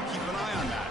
we'll keep an eye on that.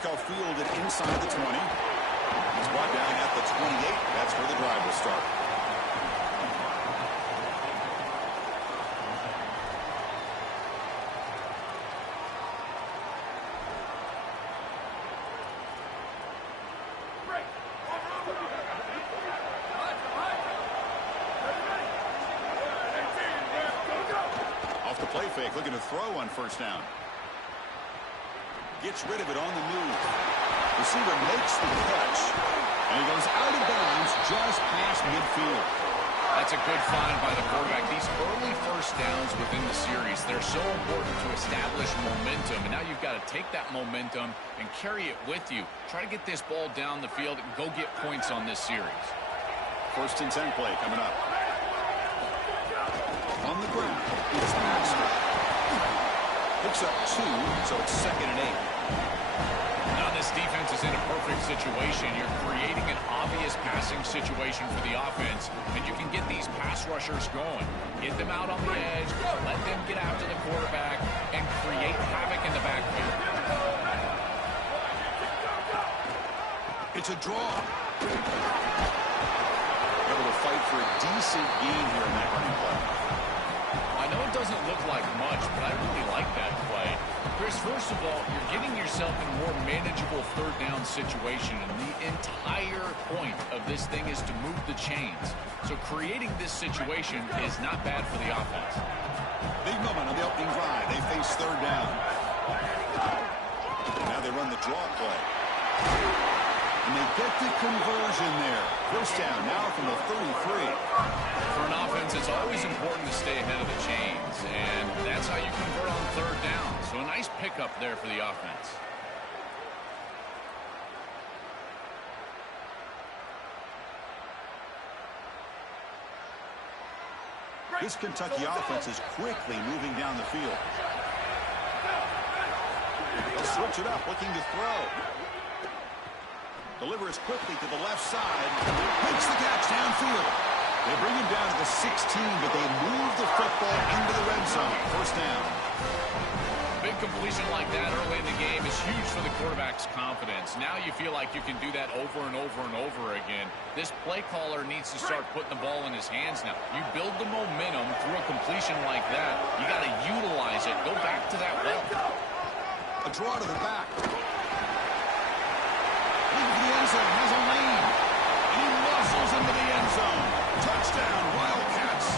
Kickoff fielded inside the 20. It's brought down at the 28. That's where the drive will start. Off the play fake, looking to throw on first down. Gets rid of it on the move. Receiver makes the catch, and he goes out of bounds just past midfield. That's a good find by the quarterback. These early first downs within the series, they're so important to establish momentum, and now you've got to take that momentum and carry it with you. Try to get this ball down the field and go get points on this series. 1st and 10 play coming up. On the ground, it's Master. Picks up 2, so it's 2nd and 8. Now this defense is in a perfect situation. You're creating an obvious passing situation for the offense, and you can get these pass rushers going. Get them out on the edge, let them get after the quarterback, and create havoc in the backfield. It's a draw. Able to fight for a decent gain here in that running play. I know it doesn't look like much, but I really like that play. Chris, first of all, you're getting yourself in a more manageable 3rd down situation, and the entire point of this thing is to move the chains. So creating this situation is not bad for the offense. Big moment on the opening drive. They face 3rd down. Now they run the draw play. And they get the conversion there. 1st down now from the 33. For an offense, it's always important to stay ahead of the chains, and that's how you convert on 3rd down. So a nice pickup there for the offense. This Kentucky offense is quickly moving down the field. They'll switch it up, looking to throw. Delivers quickly to the left side. Makes the catch downfield. They bring him down to the 16, but they move the football into the red zone. 1st down. Big completion like that early in the game is huge for the quarterback's confidence. Now you feel like you can do that over and over and over again. This play caller needs to start putting the ball in his hands now. You build the momentum through a completion like that. You got to utilize it. Go back to that well. A draw to the back. Into the end zone, has a lane. And he muscles into the end zone. Touchdown, Wildcats.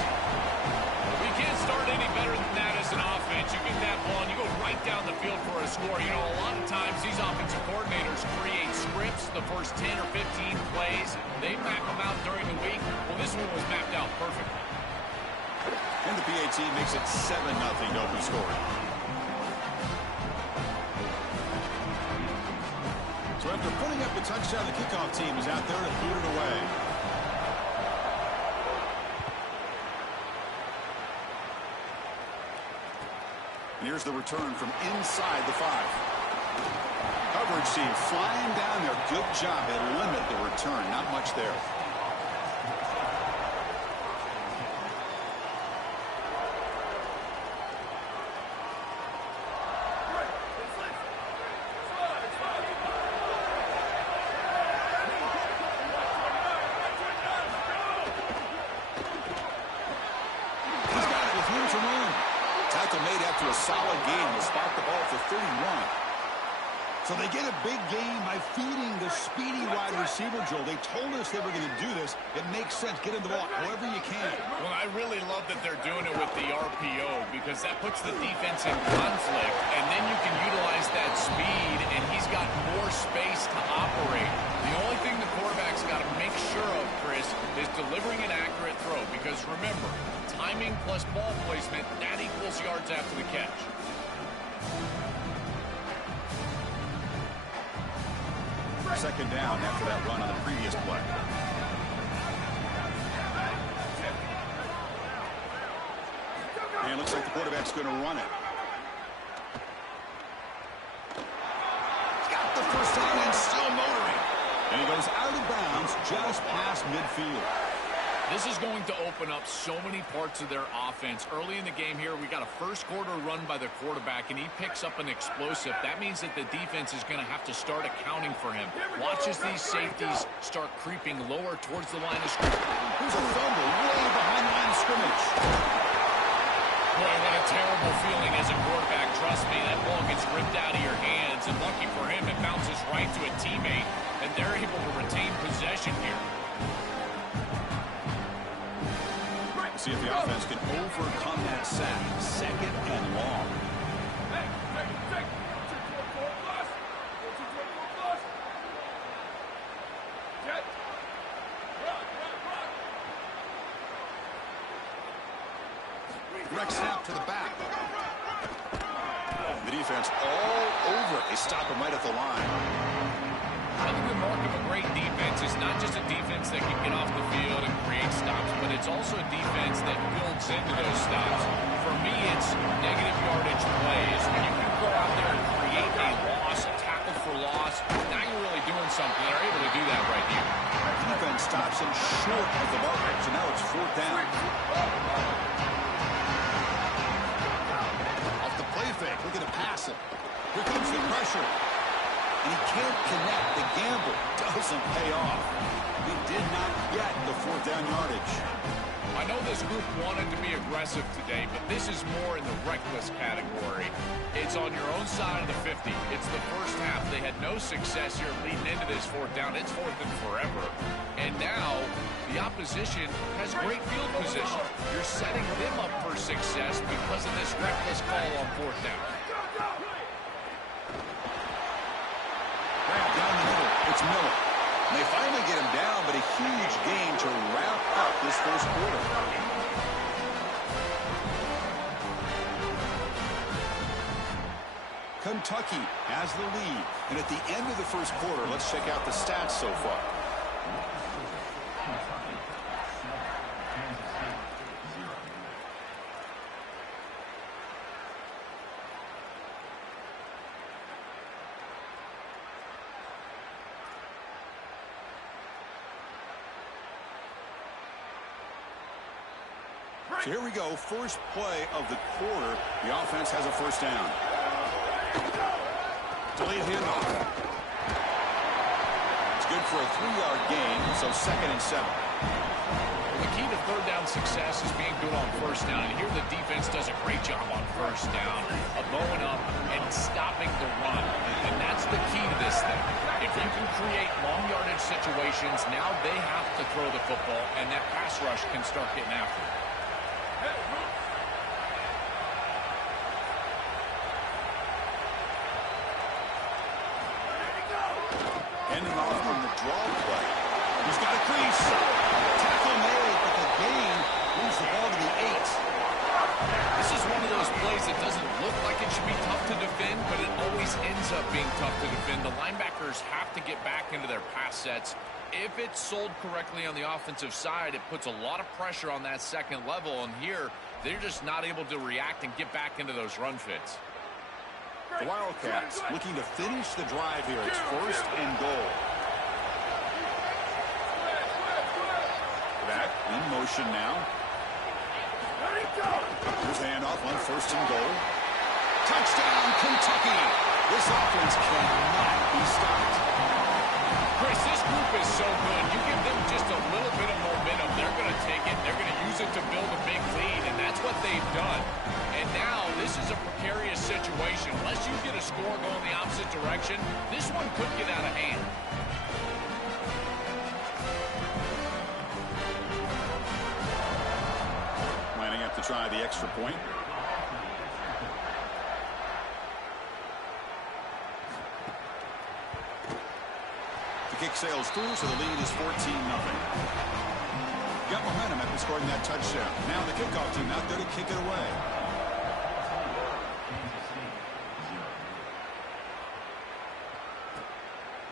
We can't start any better than that as an offense. You get that ball and you go right down the field for a score. You know, a lot of times these offensive coordinators create scripts the first 10 or 15 plays. They map them out during the week. Well, this one was mapped out perfectly. And the PAT makes it 7-0 open scoring. So after putting up a touchdown, the kickoff team is out there to boot it away. And here's the return from inside the 5. Coverage team flying down there. Good job. They limit the return. Not much there. Solid game will spot the ball for 31. So they get a big gain by feeding the speedy wide receiver, Joel. They told us they were going to do this. It makes sense. Get him the ball however you can. Well, I really love that they're doing it with the RPO because that puts the defense in conflict, and then you can utilize that speed, and he's got more space to operate. The only thing the quarterback's got to make sure of, Chris, is delivering an accurate throw, because remember, timing plus ball placement, that equals yards after the catch. Second down after that run on the previous play. And it looks like the quarterback's going to run it. Got the first down and still motoring. And he goes out of bounds just past midfield. This is going to open up so many parts of their offense. Early in the game here, we got a first quarter run by the quarterback, and he picks up an explosive. That means that the defense is going to have to start accounting for him. Watch as these safeties start creeping lower towards the line of scrimmage. There's a fumble way behind the line of scrimmage. Boy, what a terrible feeling as a quarterback. Trust me, that ball gets ripped out of your hands, and lucky for him, it bounces right to a teammate, and they're able to retain possession here. See if the offense can overcome that sack. Second and long. Direct snap to the back. The defense all over it. They stop him right at the line. I think the mark of a great defense is not just a defense that can get off the field and create stops, but it's also a defense that builds into those stops. For me, it's negative yardage plays. When you can go out there and create a loss, a tackle for loss, now you're really doing something. They're able to do that right here. Defense stops him short of the marker, so now it's fourth down. Off the play fake, looking to pass it. Here comes the pressure. And he can't connect. The gamble doesn't pay off. He did not get the fourth down yardage. I know this group wanted to be aggressive today, but this is more in the reckless category. It's on your own side of the 50. It's the first half. They had no success here leading into this fourth down. It's fourth and forever. And now the opposition has great field position. You're setting them up for success because of this reckless call on fourth down. Down the middle, it's Miller. And they finally get him down, but a huge gain to wrap up this first quarter. Kentucky has the lead. And at the end of the first quarter, let's check out the stats so far. So here we go, first play of the quarter. The offense has a first down. Delayed handoff. It's good for a 3-yard gain, so second and 7. The key to third down success is being good on first down, and here the defense does a great job on first down of going up and stopping the run, and that's the key to this thing. If you can create long yardage situations, now they have to throw the football, and that pass rush can start getting after it. Ending off on the draw play. He's got a crease. Tackle made, but the gain moves the ball to the 8. This is one of those plays that doesn't look like it should be tough to defend, but it always ends up being tough to defend. The linebackers have to get back into their pass sets. If it's sold correctly on the offensive side, it puts a lot of pressure on that second level, and here they're just not able to react and get back into those run fits. The Wildcats looking to finish the drive here. It's first and goal. Back in motion now. Here's the handoff on first and goal. Touchdown, Kentucky. This offense cannot be stopped. Chris, this group is so good. You give them just a little bit of momentum, they're going to take it. They're going to use it to build a big lead, and that's what they've done. And now this is a precarious situation. Unless you get a score going the opposite direction, this one could get out of hand. Lining up to try the extra point. The kick sails through, so the lead is 14-0. after scoring that touchdown. Now the kickoff team out there to kick it away.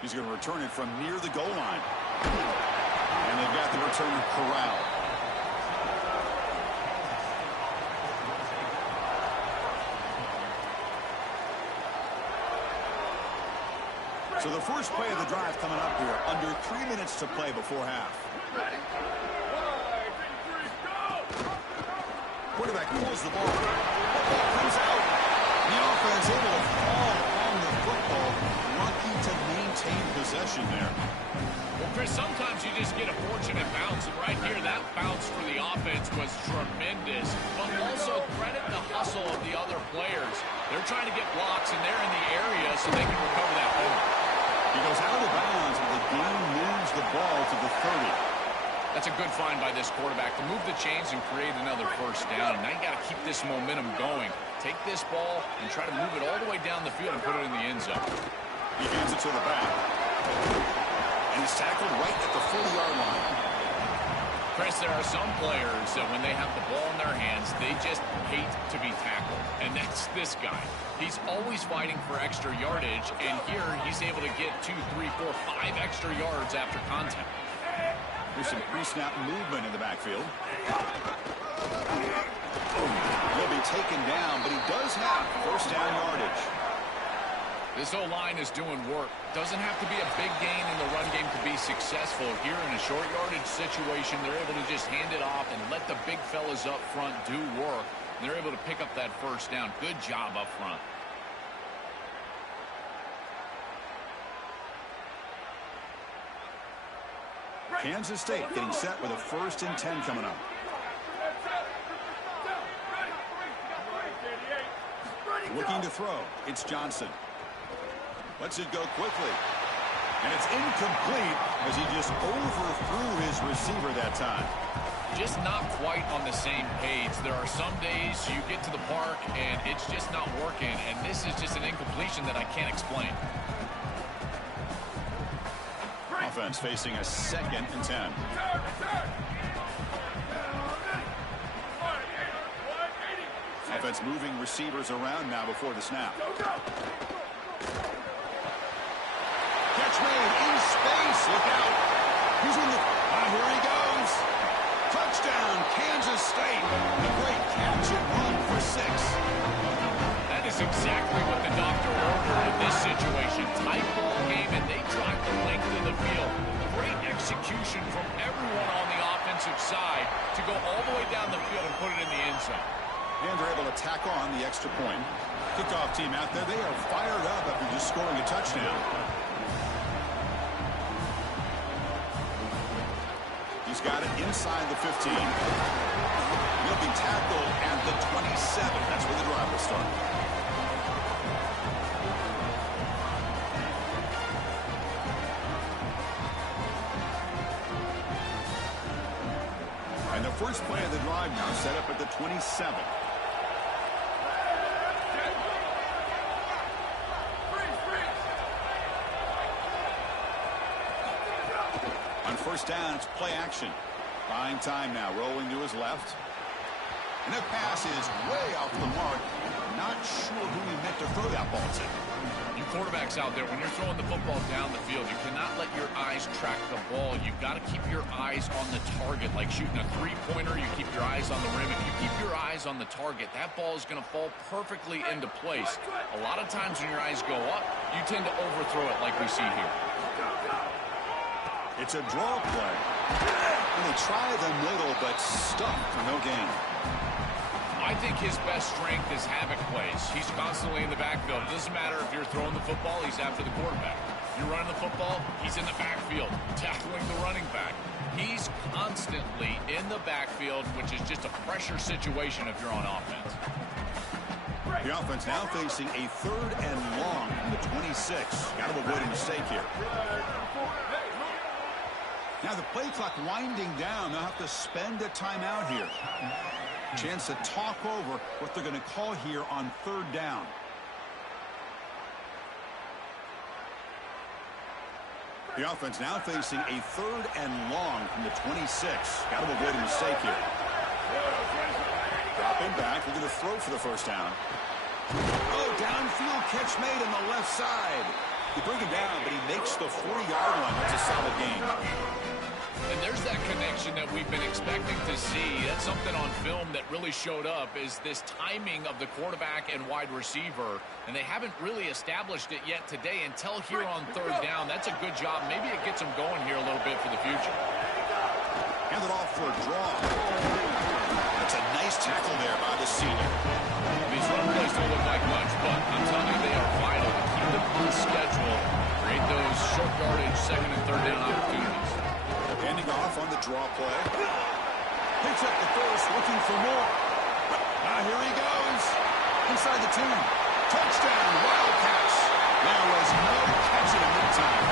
He's going to return it from near the goal line. And they've got the return corralled. So the first play of the drive coming up here. Under 3 minutes to play before half. Quarterback pulls the ball. Football comes out. The offense able to fall on the football. Lucky to maintain possession there. Well, Chris, sometimes you just get a fortunate bounce, and right here, that bounce for the offense was tremendous. But also credit the hustle of the other players. They're trying to get blocks, and they're in the area so they can recover that ball. He goes out of bounds, and the game moves the ball to the 30. That's a good find by this quarterback to move the chains and create another first down. And now you got to keep this momentum going. Take this ball and try to move it all the way down the field and put it in the end zone. He hands it to the back. And he's tackled right at the 40-yard line. Chris, there are some players that when they have the ball in their hands, they just hate to be tackled. And that's this guy. He's always fighting for extra yardage. And here he's able to get 2, 3, 4, 5 extra yards after contact. There's some pre-snap movement in the backfield. He'll be taken down, but he does have first down yardage. This O-line is doing work. Doesn't have to be a big gain in the run game to be successful. Here in a short yardage situation, they're able to just hand it off and let the big fellas up front do work. And they're able to pick up that first down. Good job up front. Kansas State getting set with a 1st and 10 coming up. Looking to throw. It's Johnson. Lets it go quickly. And it's incomplete as he just overthrew his receiver that time. Just not quite on the same page. There are some days you get to the park and it's just not working. And this is just an incompletion that I can't explain. Offense facing a 2nd and 10. Offense moving receivers around now before the snap. Catch made in space. Look out. He's in the... here he goes. Touchdown, Kansas State. A great catch and run for 6. That is exactly what the doctor ordered in this situation. Tight ball game, and they drive the length of the field. Great execution from everyone on the offensive side to go all the way down the field and put it in the end zone. And they're able to tack on the extra point. Kickoff team out there, they are fired up after just scoring a touchdown. He's got it inside the 15. He'll be tackled at the 27. That's where the drive will start. And the first play of the drive now set up at the 27. On first down, it's play action. Buying time now, rolling to his left. And that pass is way off the mark. Not sure who he meant to throw that ball to. You quarterbacks out there, when you're throwing the football down the field, you cannot let your eyes track the ball. You've got to keep your eyes on the target. Like shooting a three-pointer, you keep your eyes on the rim. If you keep your eyes on the target, that ball is going to fall perfectly into place. A lot of times when your eyes go up, you tend to overthrow it like we see here. It's a draw play. And they try the middle, but stuck for no gain. I think his best strength is havoc plays. He's constantly in the backfield. It doesn't matter if you're throwing the football, he's after the quarterback. If you're running the football, he's in the backfield, tackling the running back. He's constantly in the backfield, which is just a pressure situation if you're on offense. The offense now facing a 3rd and long from the 26. Got to avoid a mistake here. Now the play clock winding down. They'll have to spend a timeout here. Chance to talk over what they're going to call here on 3rd down. The offense now facing a 3rd and long from the 26. Got to avoid a mistake here. Dropping back, looking to throw for the first down. Oh, downfield catch made on the left side. You bring him down, but he makes the 40-yard line. That's a solid game. And there's that connection that we've been expecting to see. That's something on film that really showed up, is this timing of the quarterback and wide receiver. And they haven't really established it yet today until here on 3rd down. That's a good job. Maybe it gets them going here a little bit for the future. Hand it off for a draw. That's a nice tackle there by the senior. These run plays don't look like much, but I'm telling you, they are vital to keep them on schedule, create those short yardage 2nd and 3rd down opportunities. Handing off on the draw play. Picks up the first, looking for more. Here he goes. Inside the 10. Touchdown, Wildcats. There was no catching him in time.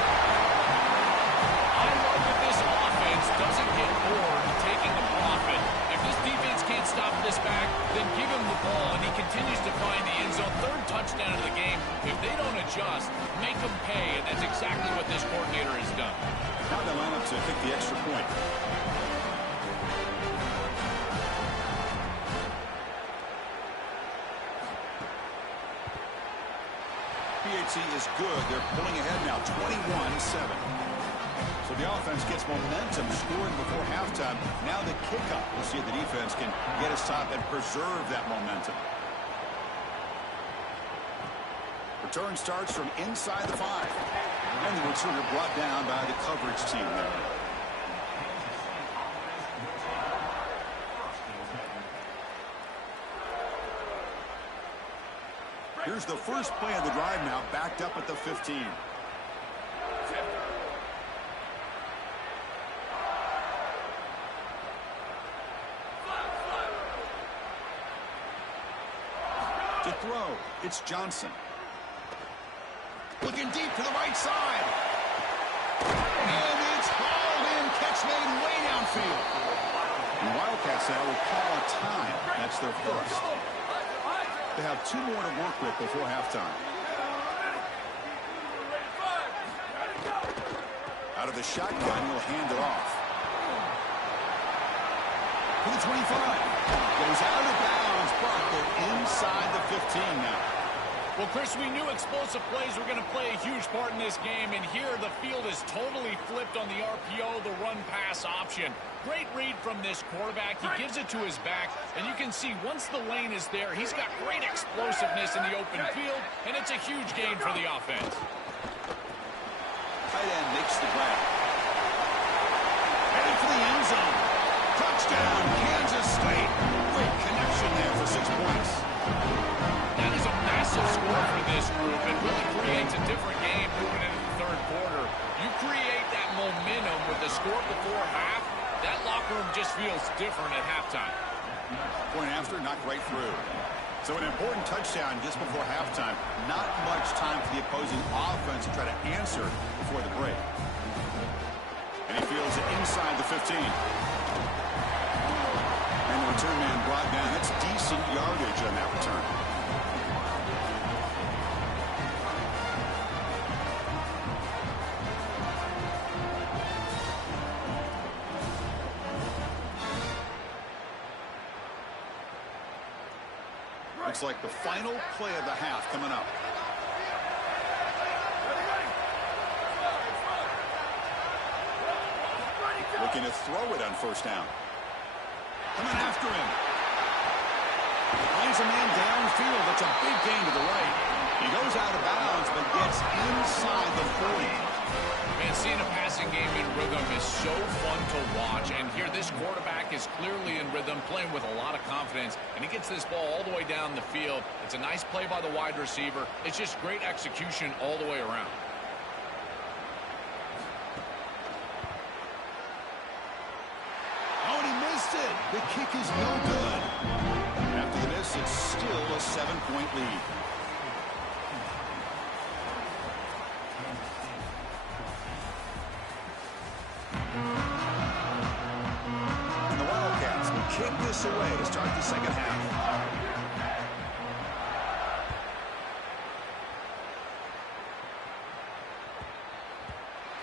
I love that this offense doesn't get bored taking the profit. If this defense can't stop this back, then give him the ball, and he continues to find the end zone. 3rd touchdown of the game. If they don't adjust, make them pay, and that's exactly what this coordinator has done. Now they line up to kick the extra point. PHC is good. They're pulling ahead now, 21-7. So the offense gets momentum, scoring before halftime. Now the kickoff. We'll see if the defense can get a stop and preserve that momentum. Return starts from inside the 5. And the returner brought down by the coverage team there. Here's the first play of the drive now, backed up at the 15. To throw, it's Johnson. Looking deep to the right side. And it's hauled in. Catch made way downfield. The Wildcats now will call a time. That's their first. They have 2 more to work with before halftime. Out of the shotgun, he'll hand it off. To the 25. Goes out of bounds, but they're inside the 15 now. Well, Chris, we knew explosive plays were going to play a huge part in this game, and here the field is totally flipped on the RPO, the run-pass option. Great read from this quarterback. He gives it to his back, and you can see once the lane is there, he's got great explosiveness in the open field, and it's a huge gain for the offense. Tight end makes the grab. Headed for the end zone. Touchdown, Kansas State. Great connection there for 6 points. That is a massive score for this group. It really creates a different game moving into the 3rd quarter. You create that momentum with the score before half, that locker room just feels different at halftime. Point after, knocked right through. So an important touchdown just before halftime. Not much time for the opposing offense to try to answer before the break. And he fields it inside the 15. And the return man brought down. That's decent yardage on that return. Looks like the final play of the half coming up. Looking to throw it on first down. Coming after him. Finds a man downfield. That's a big gain to the right. He goes out of bounds, but gets inside the 40. Man, seeing a passing game in rhythm is so fun to watch. And here, this quarterback is clearly in rhythm, playing with a lot of confidence. And he gets this ball all the way down the field. It's a nice play by the wide receiver. It's just great execution all the way around. Oh, and he missed it. The kick is no good. After the miss, it's still a 7-point lead. And the Wildcats will kick this away to start the second half.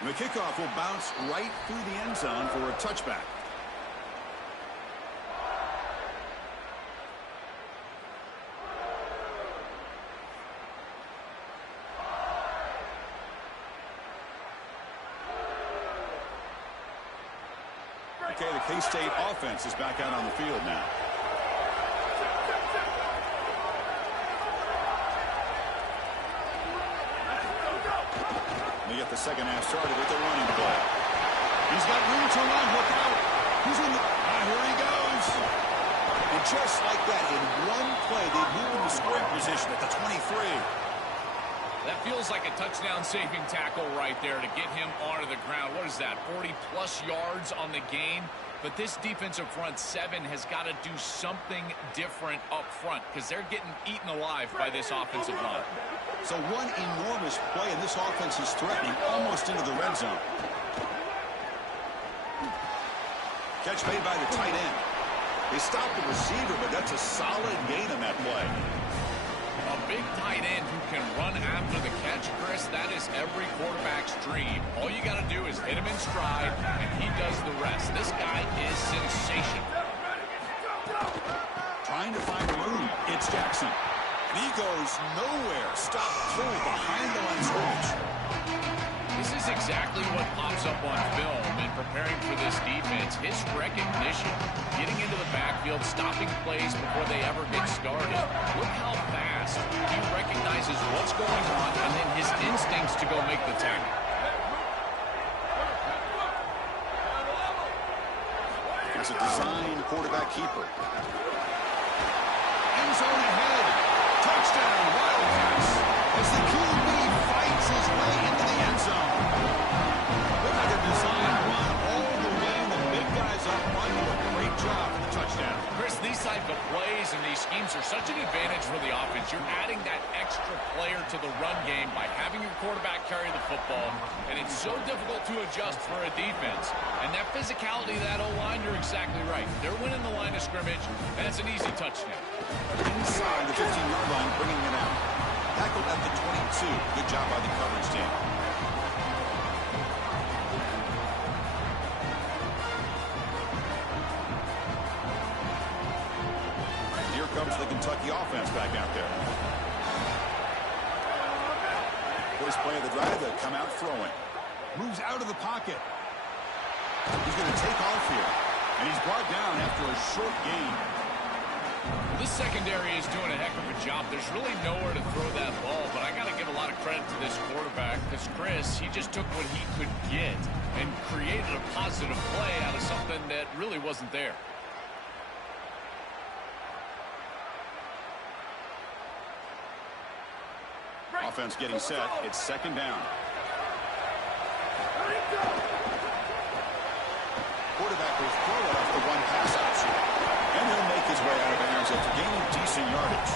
And the kickoff will bounce right through the end zone for a touchback. Okay, the K-State offense is back out on the field now. They get the second half started with the running play. He's got room to run. Look out. He's in the... here he goes. And just like that, in one play, they move into scoring position at the 23. That feels like a touchdown-saving tackle right there to get him onto the ground. What is that, 40-plus yards on the gain? But this defensive front seven has got to do something different up front because they're getting eaten alive by this offensive line. So one enormous play, and this offense is threatening almost into the red zone. Catch made by the tight end. They stopped the receiver, but that's a solid gain on that play. A big tight end who can run after the catch, Chris, that is every quarterback's dream. All you got to do is hit him in stride, and he does the rest. This guy is sensational. Trying to find room. It's Jackson. And he goes nowhere. Stop cold behind the line of scrimmage. This is exactly what pops up on film in preparing for this defense. His recognition, getting into the backfield, stopping plays before they ever get started. Look how fast he recognizes what's going on and then his instincts to go make the tackle. It's a design quarterback keeper. End zone ahead. Touchdown, Wildcats. As the QB fights his way into the end zone. Look at the design run all the way, and the big guys up front do a great job for the touchdown. Chris, these type of plays and these schemes are such an advantage for the offense. You're adding that extra player to the run game by having your quarterback carry the football, and it's so difficult to adjust for a defense. And that physicality of that O-line, you're exactly right. They're winning the line of scrimmage, and it's an easy touchdown. Inside the 15-yard line, bringing it out. Tackled at the 22. Good job by the coverage team. Here comes the Kentucky offense back out there. First play of the drive, they come out throwing. Moves out of the pocket. He's going to take off here. And he's brought down after a short gain. Well, this secondary is doing a heck of a job. There's really nowhere to throw that ball, but I got to give a lot of credit to this quarterback because Chris, he just took what he could get and created a positive play out of something that really wasn't there. Offense getting set. It's second down. Quarterback will throw it off the one pass option. And he'll make his way out of bounds after gaining decent yardage.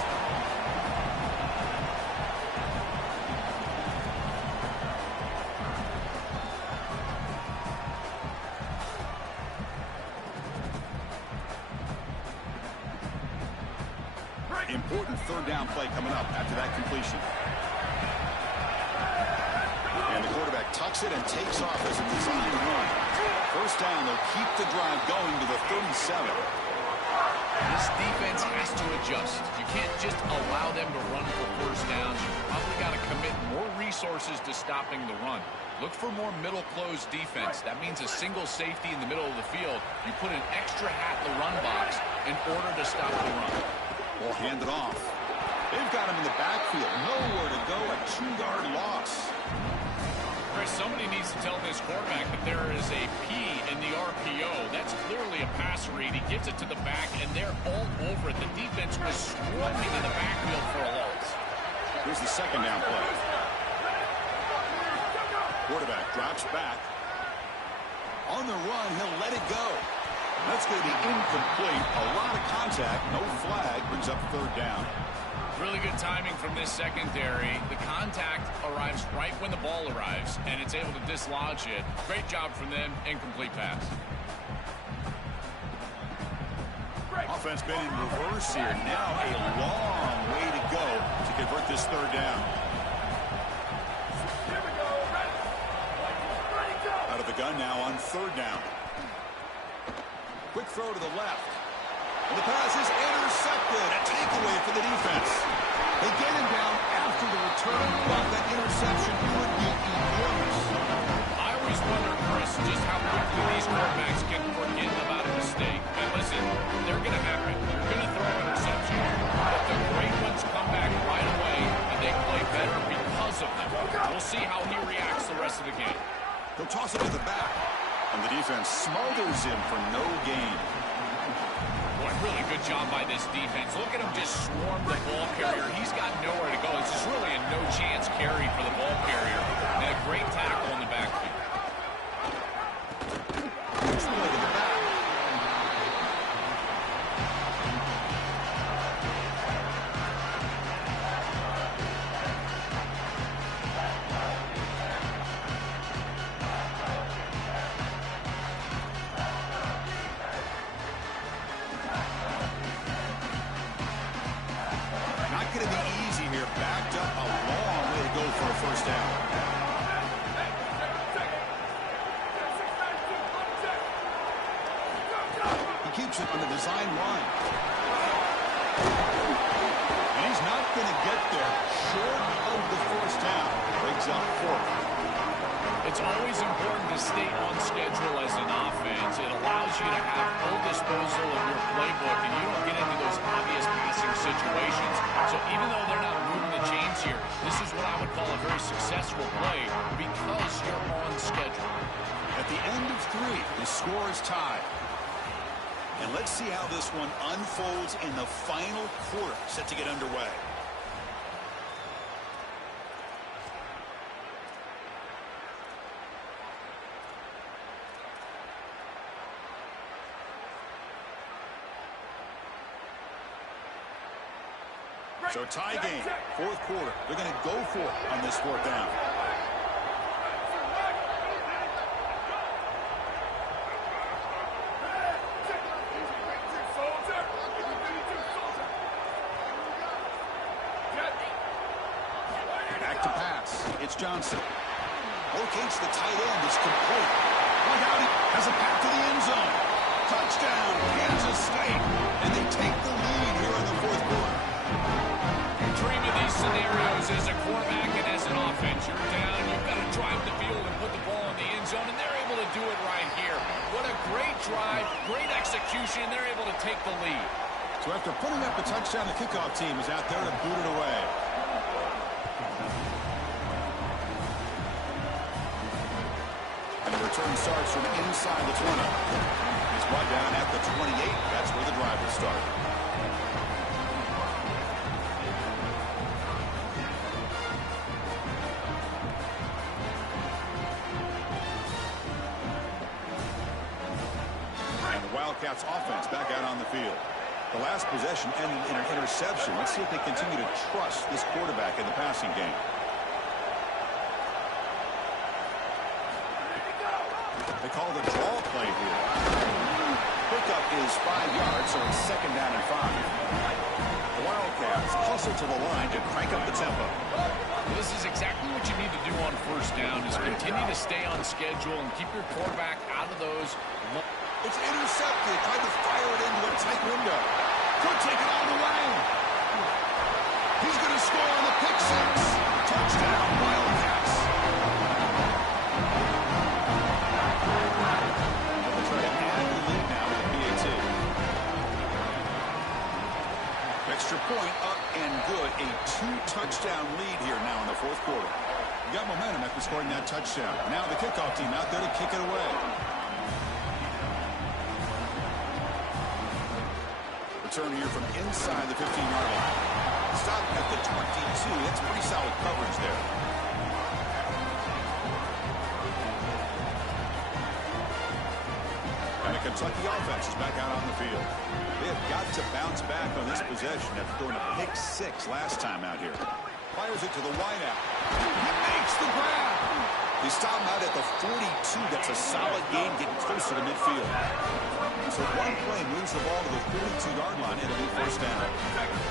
Important third down play coming up after that completion. And the quarterback tucks it and takes off as a designed run. First down, they'll keep the drive going to the 37. This defense has to adjust. You can't just allow them to run for first downs. You probably got to commit more resources to stopping the run. Look for more middle close defense. That means a single safety in the middle of the field. You put an extra hat in the run box in order to stop the run. Will hand it off. They've got him in the backfield. Nowhere to go. A 2-yard loss. Chris, somebody needs to tell this quarterback that there is a P in the RPO. That's clearly a pass read. He gives it to the back, and they're all over it. The defense was swarming in the backfield for a loss. Here's the second down play. Quarterback drops back. On the run, he'll let it go. That's going to be incomplete. A lot of contact. No flag. Brings up third down. Really good timing from this secondary. The contact arrives right when the ball arrives, and it's able to dislodge it. Great job from them. Incomplete pass. Offense been in reverse here. Now a long way to go to convert this third down. gun now on third down. Quick throw to the left. And the pass is intercepted. A takeaway for the defense. They get him down after the return, but that interception could be enormous. I always wonder, Chris, just how quickly these quarterbacks can forget about a mistake. And listen, they're going to happen. You're going to throw interceptions. But the great ones come back right away, and they play better because of them. We'll see how he reacts the rest of the game. He'll toss it to the back. And the defense smothers him for no gain. Boy, really good job by this defense. Look at him just swarm the ball carrier. He's got nowhere to go. It's just really a no-chance carry for the ball carrier. And a great tackle in the backfield. Play to the back. Not going to be easy here. Backed up a long way to go for a first down. He keeps it on the design line. And he's not going to get there short of the first down. Breaks out fourth. It's always important to stay on schedule as an offense. It allows you to have full disposal of your playbook, and you don't get into those obvious passing situations. So even though they're not moving the chains here, this is what I would call a very successful play because you're on schedule. At the end of 3, the score is tied. And let's see how this one unfolds in the final quarter, set to get underway. So tie game, fourth quarter. They're going to go for it on this fourth down. Back to pass. It's Johnson. Locates the tight end. It's complete. Look out. He has a path to the end zone. Touchdown, Kansas State. And they take the lead here in the fourth quarter. Dream of these scenarios as a quarterback and as an offense. You're down, you've got to drive the field and put the ball in the end zone, and they're able to do it right here. What a great drive, great execution, and they're able to take the lead. So after putting up the touchdown, the kickoff team is out there to boot it away. And the return starts from inside the 20. He's brought down at the 28. That's where the drive will start. Wildcats offense back out on the field. The last possession ended in an interception. Let's see if they continue to trust this quarterback in the passing game. They call the draw play here. Pickup is 5 yards, so it's second down and 5. The Wildcats hustle to the line to crank up the tempo. This is exactly what you need to do on first down, is continue to stay on schedule and keep your quarterback out of those. It's intercepted. Tried to fire it into a tight window. Could take it all the way. He's going to score on the pick six. Touchdown, Wildcats. They'll try to add the lead now with the PAT. Extra point up and good. A 2-touchdown lead here now in the fourth quarter. You got momentum after scoring that touchdown. Now the kickoff team out there to kick it away. Return here from inside the 15-yard line. Stop at the 22. That's pretty solid coverage there. And the Kentucky offense is back out on the field. They have got to bounce back on this possession after throwing a pick 6 last time out here. Fires it to the wideout. He makes the grab. They stop him out at the 42. That's a solid gain, getting closer to midfield. So one play moves the ball to the 42-yard line. It'll be first down.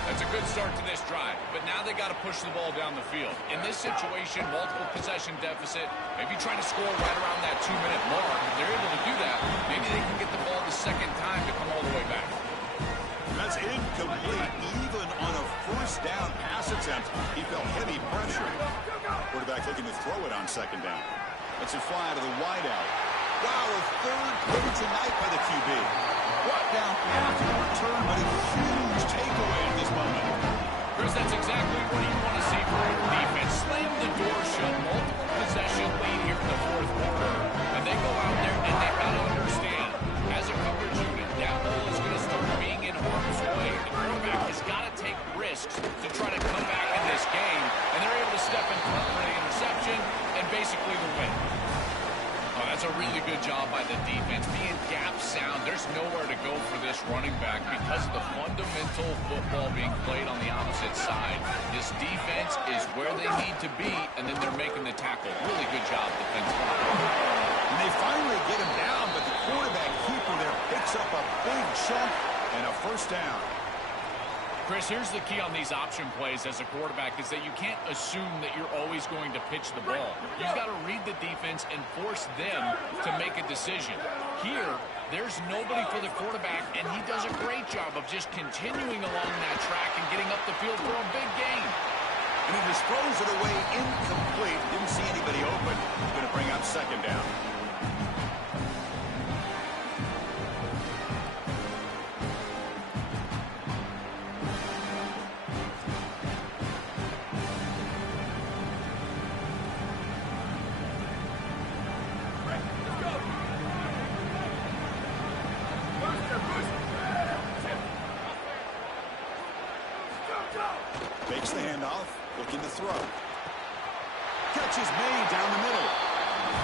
That's a good start to this drive, but now they got to push the ball down the field. In this situation, multiple possession deficit, maybe trying to score right around that 2-minute mark. If they're able to do that, maybe they can get the ball the second time to come all the way back. That's incomplete. Even on a first down pass attempt, he felt heavy pressure. Quarterback looking to throw it on second down. Let's it fly to the wideout. Wow, a third play tonight by the QB. Brought down after the return, but a huge takeaway at this moment. Chris, that's exactly what you want to see from your defense. Slam the door shut, multiple possession lead here in the fourth quarter. And they go out there and they got to understand, as a coverage unit, that ball is going to start being in harm's way. The quarterback has got to take risks to try to come back in this game. And they're able to step in front for the interception and basically the win. Oh, that's a really good job by the defense. Being gap sound, there's nowhere to go for this running back because of the fundamental football being played on the opposite side. This defense is where they need to be, and then they're making the tackle. Really good job defensively. And they finally get him down, but the quarterback keeper there picks up a big chunk and a first down. Chris, here's the key on these option plays as a quarterback is that you can't assume that you're always going to pitch the ball. You've got to read the defense and force them to make a decision. Here, there's nobody for the quarterback, and he does a great job of just continuing along that track and getting up the field for a big gain. And he just throws it away incomplete. Didn't see anybody open. Going to bring up second down. Takes the handoff, looking to throw. Catch is made down the middle.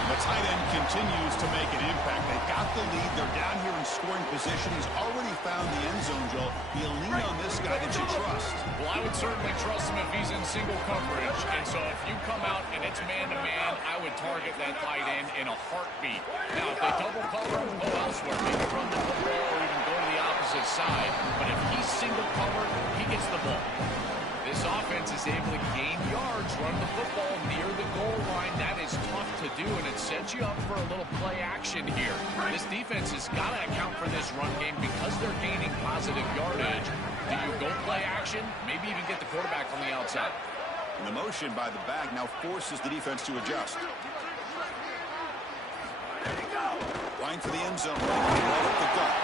The tight end continues to make an impact. They got the lead. They're down here in scoring position. He's already found the end zone, Joel. You lean on this guy that you trust. Well, I would certainly trust him if he's in single coverage. And so if you come out and it's man-to-man, I would target that tight end in a heartbeat. Now, if they double cover him, go elsewhere. Maybe run the football or even go to the opposite side. But if he's single covered, he gets the ball. This offense is able to gain yards, run the football near the goal line. That is tough to do, and it sets you up for a little play action here. This defense has got to account for this run game because they're gaining positive yardage. Do you go play action? Maybe even get the quarterback on the outside. And the motion by the back now forces the defense to adjust. Line for the end zone. Ball up the gut.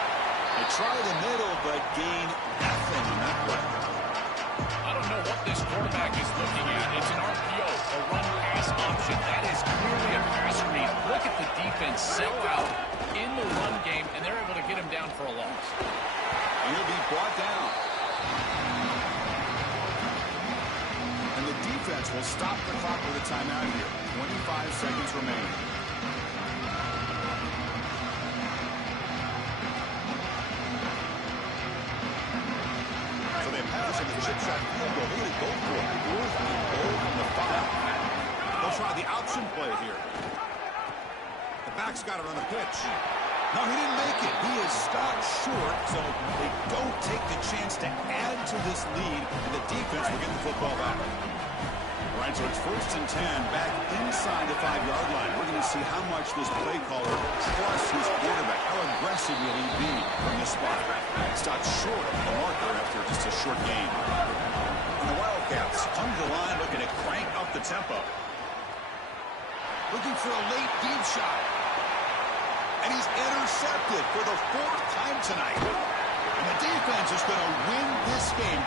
They try the middle, but gain nothing on that play. I don't know what this quarterback is looking at. It's an RPO, a run-pass option. That is clearly a pass read. Look at the defense sell out in the run game, and they're able to get him down for a loss. And he'll be brought down. And the defense will stop the clock with a timeout here. 25 seconds remaining. Pass and the chip shot field goal. They're going to go for it. Fourth and goal from the 5. They'll try the option play here. The back's got it on the pitch. No, he didn't make it. He is stopped short, so they don't take the chance to add to this lead, and the defense will get the football back. All right, so it's 1st and 10, back inside the 5-yard line. We're going to see how much this play caller trusts his quarterback. How aggressive will he be from this spot? Stopped short of the marker after just a short gain. And the Wildcats come to the line looking to crank up the tempo. Looking for a late deep shot. And he's intercepted for the 4th time tonight. And the defense is going to win this game.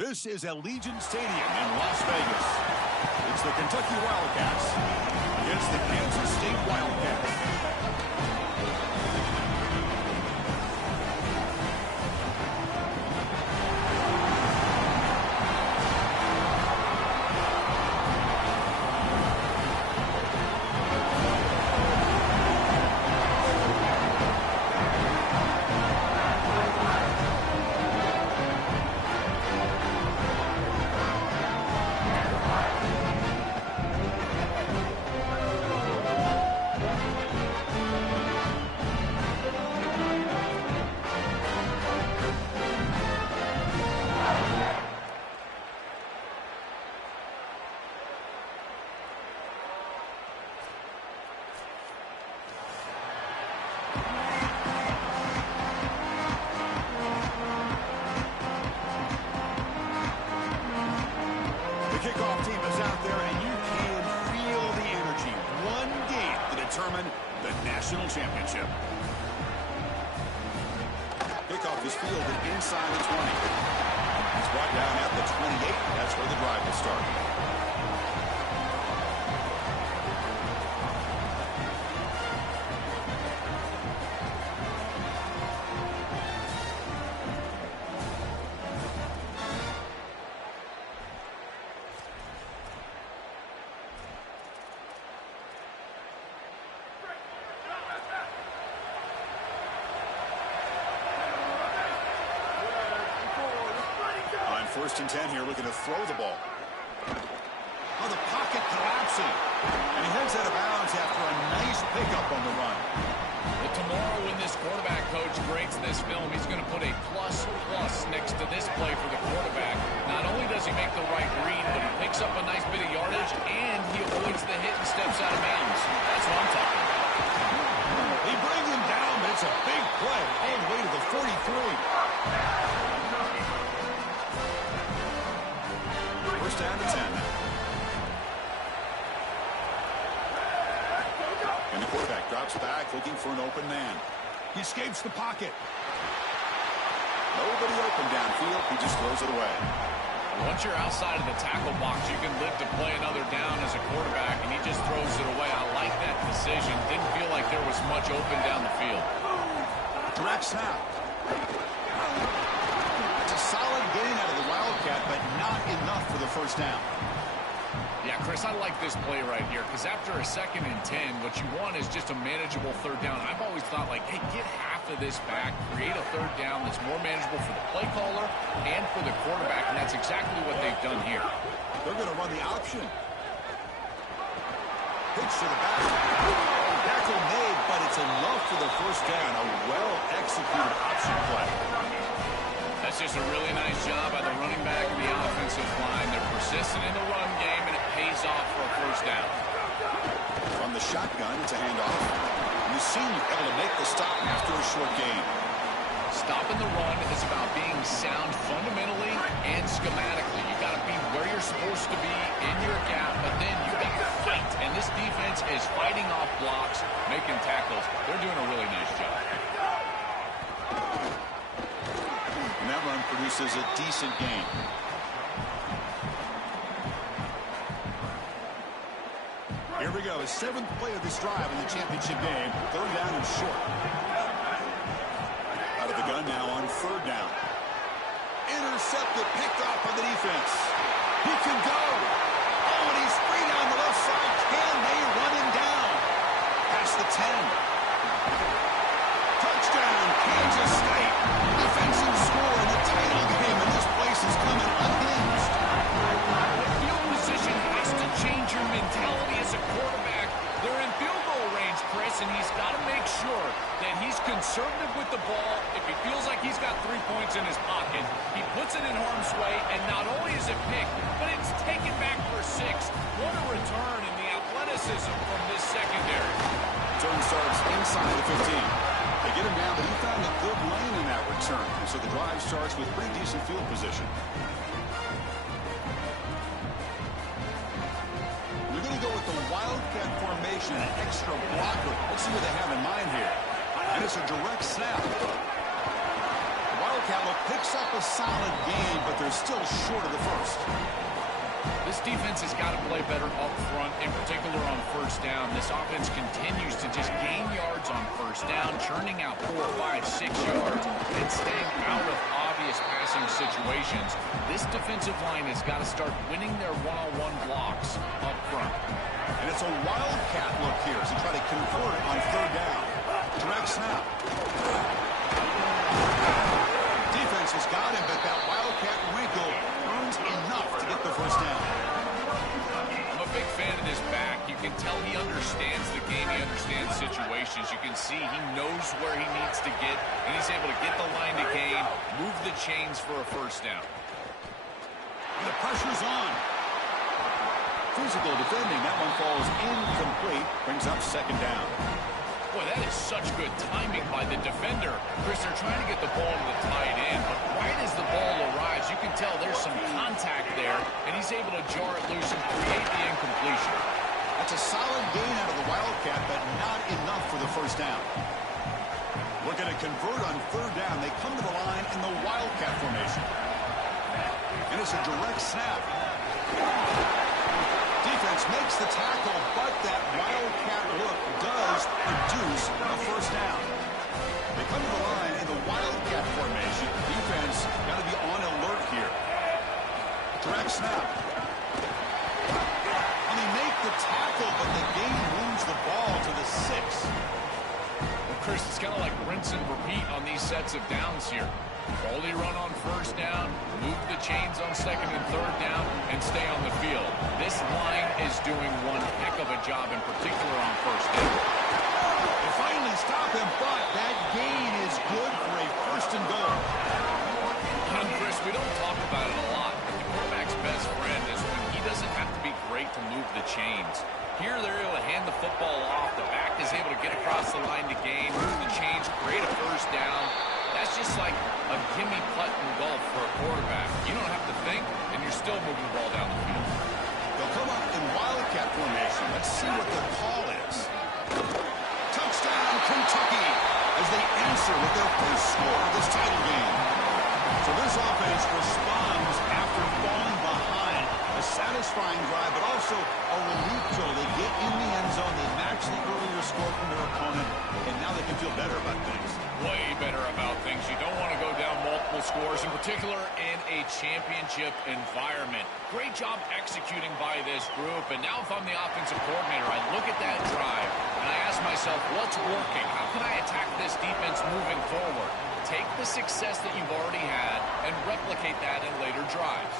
This is Allegiant Stadium in Las Vegas. It's the Kentucky Wildcats against the Kansas State Wildcats. Kickoff team is out there, and you can feel the energy. One game to determine the national championship. Kickoff is fielded inside the 20. He's brought down at the 28. That's where the drive will start. First and 10 here, looking to throw the ball. Oh, the pocket collapsing. And he heads out of bounds after a nice pickup on the run. But tomorrow when this quarterback coach grades this film, he's going to put a plus next to this play for the quarterback. Not only does he make the right read, but he picks up a nice bit of yardage, and he avoids the hit and steps out of bounds. That's what I'm talking about. He brings him down, but it's a big play all the way to the 43. Down to 10 now. And the quarterback drops back looking for an open man. He escapes the pocket. Nobody open downfield. He just throws it away. Once you're outside of the tackle box, you can live to play another down as a quarterback, and he just throws it away. I like that decision. Didn't feel like there was much open down the field. Direct snap. It's a solid gain out of the Wildcat, but not enough for the first down. Yeah, Chris, I like this play right here because after a 2nd and 10, what you want is just a manageable third down. I've always thought, like, hey, get half of this back, create a third down that's more manageable for the play caller and for the quarterback, and that's exactly what they've done here. They're going to run the option. Pitch to the back. Tackle made, but it's enough for the first down. A well-executed option play. That's just a really nice job by the running back and the offensive line. They're persistent in the run game, and it pays off for a first down. From the shotgun, it's a handoff. And the senior able to make the stop after a short gain. Stopping the run is about being sound fundamentally and schematically. You got to be where you're supposed to be in your gap, but then you got to fight. And this defense is fighting off blocks, making tackles. They're doing a really nice job. And that run produces a decent gain. Here we go. 7th play of this drive in the championship game. 3rd down and short. Out of the gun now on 3rd down. Intercepted, picked off by the defense. He can go. Oh, and he's free down the left side. Can they run him down? Past the 10. Touchdown, Kansas State. Defensive score in the title game, and this place is coming unhinged. Field position has to change your mentality as a quarterback. They're in field goal range, Chris, and he's got to make sure that he's conservative with the ball. If he feels like he's got 3 points in his pocket, he puts it in harm's way, and not only is it picked, but it's taken back for 6. What a return in the athleticism from this secondary. Turn starts inside the 15. They get him down, but he found a good lane in that return. So the drive starts with pretty decent field position. We're going to go with the Wildcat formation, an extra blocker. Let's see what they have in mind here. And it's a direct snap. The Wildcat look picks up a solid gain, but they're still short of the first. This defense has got to play better up front, in particular on first down. This offense continues to just gain yards on first down, churning out 4, 5, 6 yards, and staying out of obvious passing situations. This defensive line has got to start winning their one-on-one blocks up front. And it's a wildcat look here as they try to convert on third down. Direct snap. Defense has got him, but that wildcat wrinkle earns enough to get the first down. I'm a big fan of this back. You can tell he understands the game. He understands situations. You can see he knows where he needs to get, and he's able to get the line to gain, move the chains for a first down. And the pressure's on. Physical defending. That one falls incomplete. Brings up second down. Boy, that is such good timing by the defender. Chris, they're trying to get the ball to the tight end, but right as the ball arrives, you can tell there's some contact there, and he's able to jar it loose and create the incompletion. That's a solid gain out of the Wildcat, but not enough for the first down. Looking to convert on third down. They come to the line in the Wildcat formation. And it's a direct snap. Defense makes the tackle, but that wildcat look does produce a first down. They come to the line in the wildcat formation. Defense got to be on alert here. Direct snap. And they make the tackle, but the game moves the ball to the 6. Well, Chris, it's kind of like rinse and repeat on these sets of downs here. Quality run on first down, move the chains on second and third down, and stay on the field. This line is doing one heck of a job, in particular on first down. They finally stop him, but that gain is good for a first and goal. And Chris, we don't talk about it a lot, but the quarterback's best friend is when he doesn't have to be great to move the chains. Here they're able to hand the football off. The back is able to get across the line to gain, move the chains, create a first down. That's just like a gimme putt in golf for a quarterback. You don't have to think, and you're still moving the ball down the field. They'll come up in wildcat formation. Let's see what the call is. Touchdown, Kentucky, as they answer with their first score of this title game. So this offense responds after falling behind. A satisfying drive, but also a relief goal. They get in the end zone. They match the earlier score from their opponent, and now they can feel better about things. Way better about things. You don't want to go down multiple scores, in particular in a championship environment. Great job executing by this group, and now if I'm the offensive coordinator, I look at that drive, and I ask myself, what's working? How can I attack this defense moving forward? Take the success that you've already had and replicate that in later drives.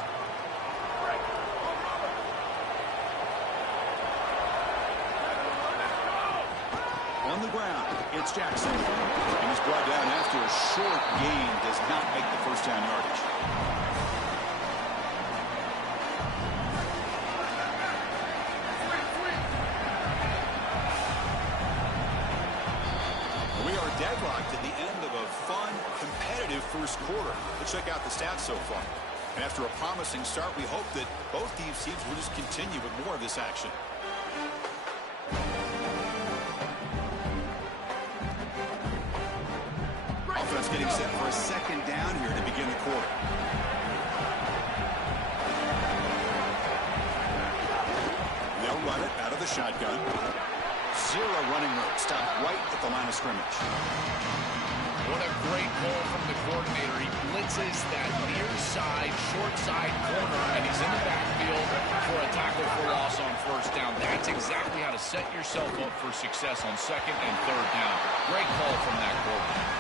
On the ground, it's Jackson. And he's brought down after a short gain. Does not make the first down yardage. We are deadlocked at the end of a fun, competitive first quarter. Let's check out the stats so far. And after a promising start, we hope that both these teams will just continue with more of this action. Offense getting set for a second down here to begin the quarter. They'll run it out of the shotgun. Zero running room. Stop right at the line of scrimmage. What a great call from the coordinator. He blitzes that near side, short side corner, and he's in the backfield for a tackle for loss on first down. That's exactly how to set yourself up for success on second and third down. Great call from that coordinator.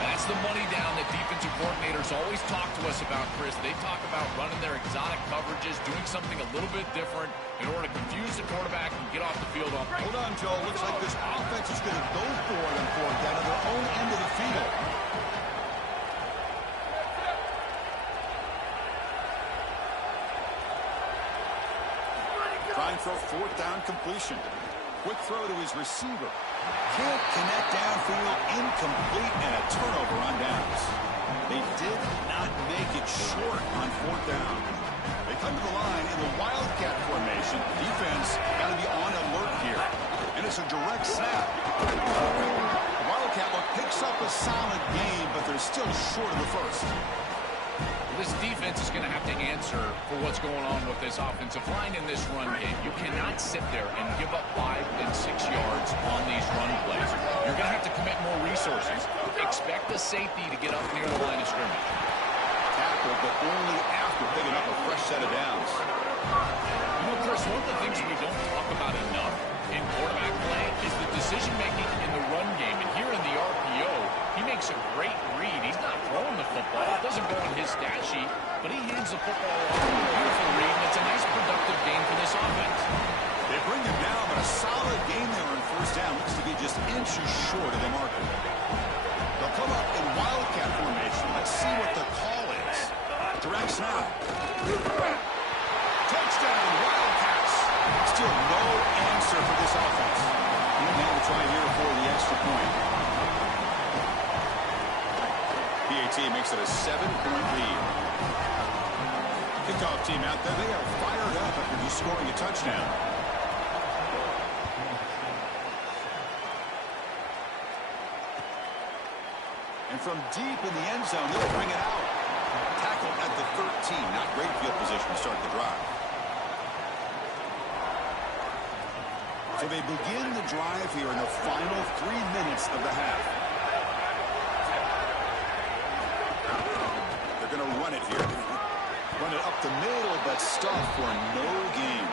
That's the money down that defensive coordinators always talk to us about, Chris. They talk about running their exotic coverages, doing something a little bit different in order to confuse the quarterback and get off the field on. Hold on, Joe. Looks like this offense is going to go for it on fourth down to their own end of the field. Trying for a fourth down completion. Quick throw to his receiver. Can't connect downfield, incomplete, and a turnover on downs. They did not make it short on fourth down. They come to the line in the wildcat formation. Defense got to be on alert here. And it's a direct snap. The wildcat look picks up a solid gain, but they're is still short of the first. This defense is going to have to answer for what's going on with this offensive line in this run game. You cannot sit there and give up 5 and 6 yards on these run plays. You're going to have to commit more resources. Expect a safety to get up near the line of scrimmage. Tackle, but only after picking up a fresh set of downs. You know, Chris, one of the things we don't talk about enough in quarterback play is the decision-making in the run game. And here in the RPO, he makes a great read. He's not throwing the football. It doesn't go in his stat sheet, but he hands the football off. Beautiful read, and it's a nice productive game for this offense. They bring him down, but a solid game there on first down. Looks to be just inches short of the marker. They'll come up in wildcat formation. Let's see what the call is. Direct snap. Touchdown, Wildcats. Still no answer for this offense. And now to try here for the extra point. PAT makes it a 7-point lead. Kickoff team out there. They are fired up after just scoring a touchdown. And from deep in the end zone, they'll bring it out. Tackled at the 13. Not great field position to start the drive. So they begin the drive here in the final 3 minutes of the half. They're going to run it here. Run it up the middle, but stuff for no gain.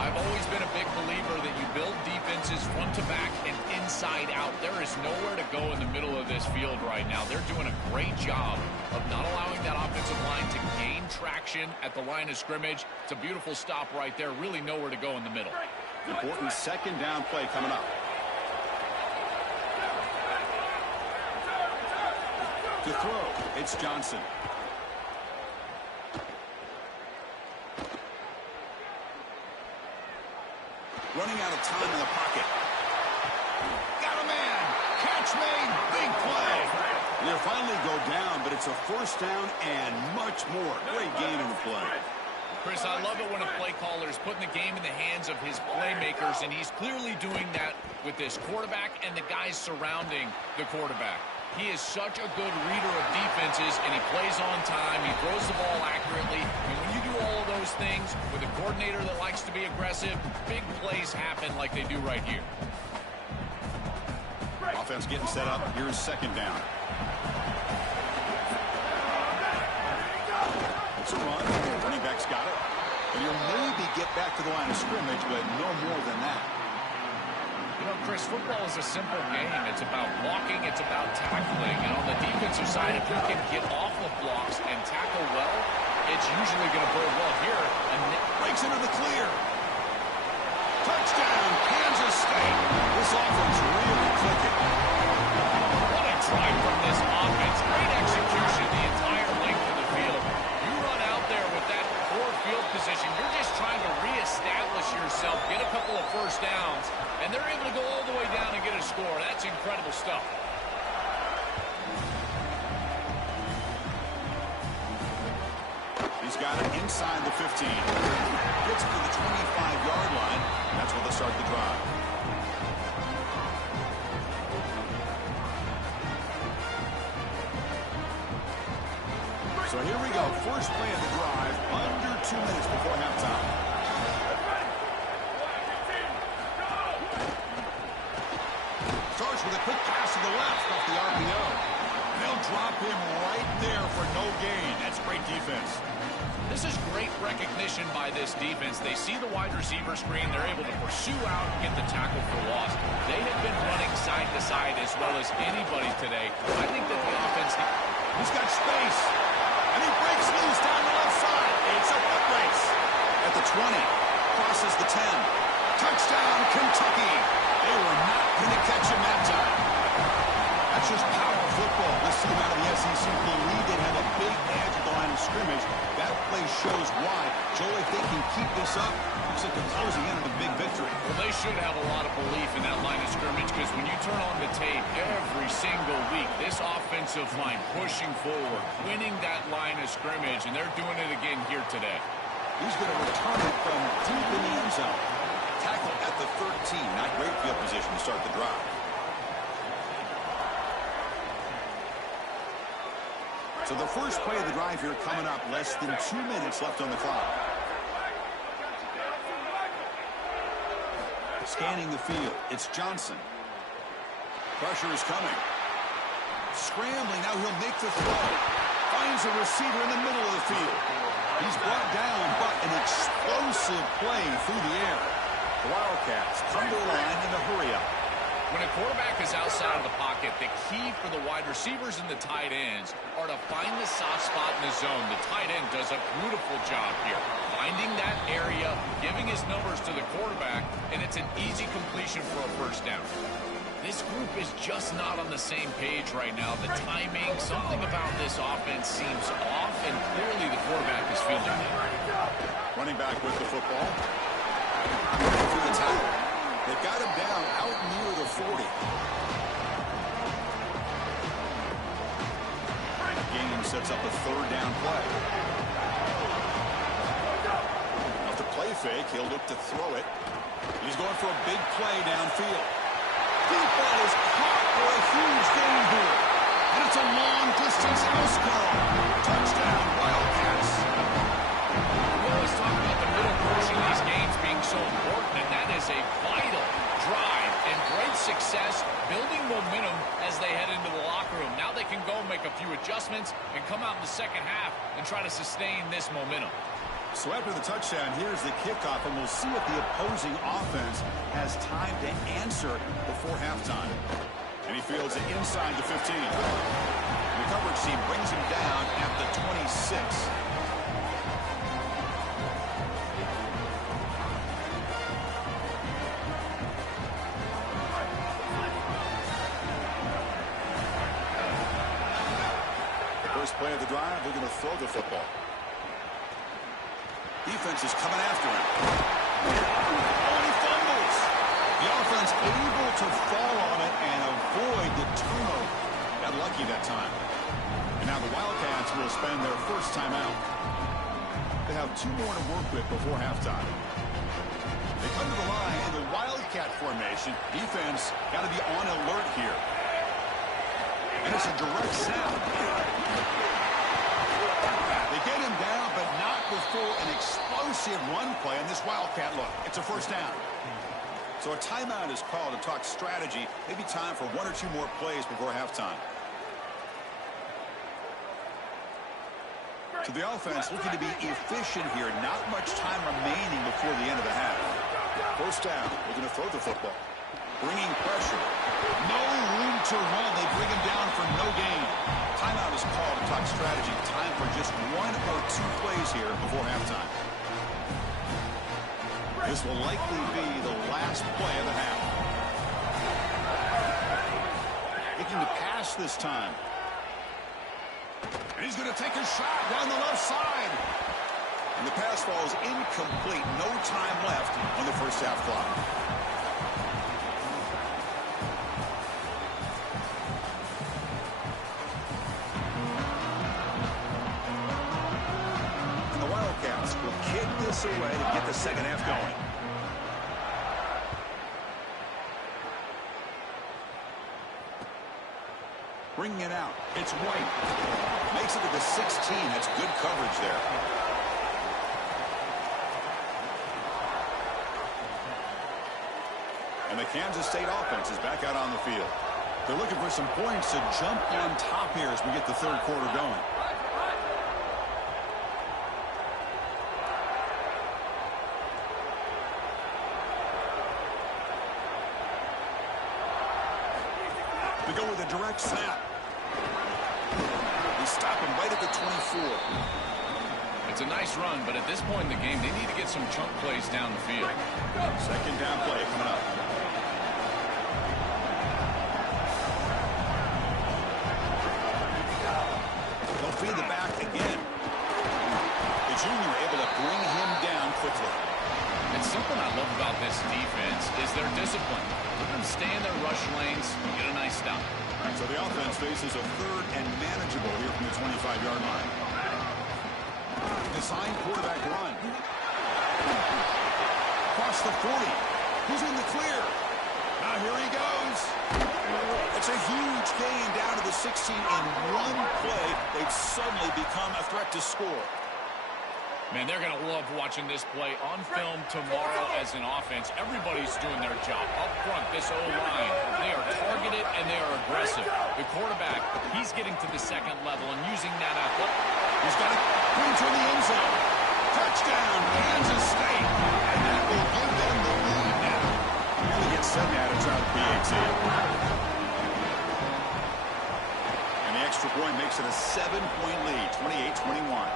I've always been a big believer that you build defenses front to back and inside out. There is nowhere to go in the middle of this field right now. They're doing a great job of not allowing that offensive line to gain traction at the line of scrimmage. It's a beautiful stop right there. Really nowhere to go in the middle. Important second down play coming up. To throw, it's Johnson. Running out of time in the pocket. Got a man. Catch made. Big play. They'll finally go down, but it's a first down and much more. Great gain in the play. Chris, I love it when a play caller is putting the game in the hands of his playmakers, and he's clearly doing that with this quarterback and the guys surrounding the quarterback. He is such a good reader of defenses, and he plays on time. He throws the ball accurately. And when you do all of those things with a coordinator that likes to be aggressive, big plays happen like they do right here. Offense getting set up. Here's second down. It's a run. Running back's got it. And he'll maybe get back to the line of scrimmage, but no more than that. You know, Chris, football is a simple game. It's about blocking. It's about tackling. And on the defensive side, if you can get off of blocks and tackle well, it's usually going to bode well here. And breaks into the clear. Touchdown, Kansas State. This offense really clicking. What a drive from this offense. Great execution the entire length of the field. You run out there with that poor field position. You're just trying to reestablish yourself, get a couple of first downs, and they're able to go all the way down and get a score. That's incredible stuff. He's got it inside the 15. Gets to the 25-yard line. That's where they'll start the drive. So here we go. First play of the drive. Under 2 minutes before halftime. Starts with a quick pass to the left off the RPO. They'll drop him right there for no gain. That's great defense. This is great recognition by this defense. They see the wide receiver screen. They're able to pursue out and get the tackle for loss. They have been running side to side as well as anybody today. I think that the offense... He's got space. And he breaks loose down the left side. It's a foot race. At the 20. Crosses the 10. Touchdown, Kentucky. They were not going to catch him that time. That's just power football. This team out of the SEC believed they'd have a big edge at the line of scrimmage. That play shows why. Joel, if they can keep this up, looks like they're closing in on a big victory. Well, they should have a lot of belief in that line of scrimmage because when you turn on the tape every single week, this offensive line pushing forward, winning that line of scrimmage, and they're doing it again here today. He's going to return it from deep in the end zone. Tackle at the 13. Not great field position to start the drive. So the first play of the drive here coming up, less than 2 minutes left on the clock. Scanning the field, it's Johnson. Pressure is coming. Scrambling, now he'll make the throw. Finds a receiver in the middle of the field. He's brought down, but an explosive play through the air. The Wildcats come to the line in a hurry-up. When a quarterback is outside of the pocket, the key for the wide receivers and the tight ends are to find the soft spot in the zone. The tight end does a beautiful job here, finding that area, giving his numbers to the quarterback, and it's an easy completion for a first down. This group is just not on the same page right now. The timing, something about this offense seems off, and clearly the quarterback is feeling it. Running back with the football. Through the tackle. They've got him down out near the 40. Game sets up a third down play. Off the play fake, he'll look to throw it. He's going for a big play downfield. Deep ball is caught for a huge gain here. And it's a long-distance house call. Touchdown, Wildcats. We always talk about the middle portion of these games being so important, and that is a vital drive and great success, building momentum as they head into the locker room. Now they can go make a few adjustments and come out in the second half and try to sustain this momentum. So after the touchdown, here's the kickoff, and we'll see if the opposing offense has time to answer before halftime. And he fields it inside the 15. The coverage team brings him down at the 26. The first play of the drive, they're going to throw the football. Defense is coming after him. Oh, and he fumbles. The offense able to fall on it and avoid the turnover. Got lucky that time. And now the Wildcats will spend their first timeout. They have 2 more to work with before halftime. They come to the line in the Wildcat formation. Defense got to be on alert here. And it's a direct snap. They get him down, but not before an explosive run play on this Wildcat look. It's a first down. So a timeout is called to talk strategy. Maybe time for 1 or 2 more plays before halftime. So the offense looking to be efficient here. Not much time remaining before the end of the half. First down. We're going to throw the football. Bringing pressure. No room to run. They bring him down for no gain. Timeout is called to talk strategy. Time for just 1 or 2 plays here before halftime. This will likely be the last play of the half. Looking to pass this time. And he's going to take a shot down the left side. And the pass falls incomplete. No time left on the first half clock. Will kick this away to get the second half going. Bringing it out. It's White. Makes it to the 16. That's good coverage there. And the Kansas State offense is back out on the field. They're looking for some points to jump on top here as we get the third quarter going. To go with a direct snap. They stop him right at the 24. It's a nice run, but at this point in the game, they need to get some chunk plays down the field. Second down play coming up. They'll feed the back again. The junior able to bring him down quickly. It's something I love about this defense is their discipline. Let them stay in their rush lanes and get a nice stop. So the offense faces a third and manageable here from the 25-yard line. Design quarterback run. Across the 40. Who's in the clear? Now here he goes. It's a huge gain down to the 16 in one play. They've suddenly become a threat to score. Man, they're going to love watching this play on film tomorrow as an offense. Everybody's doing their job. Up front, this O-line, they are targeted and they are aggressive. The quarterback, he's getting to the second level and using that athletic. He's got it. Brings in the end zone. Touchdown, Kansas State. And that will give them the lead now. Really gets set now to try the PAT. And the extra point makes it a 7-point lead, 28-21.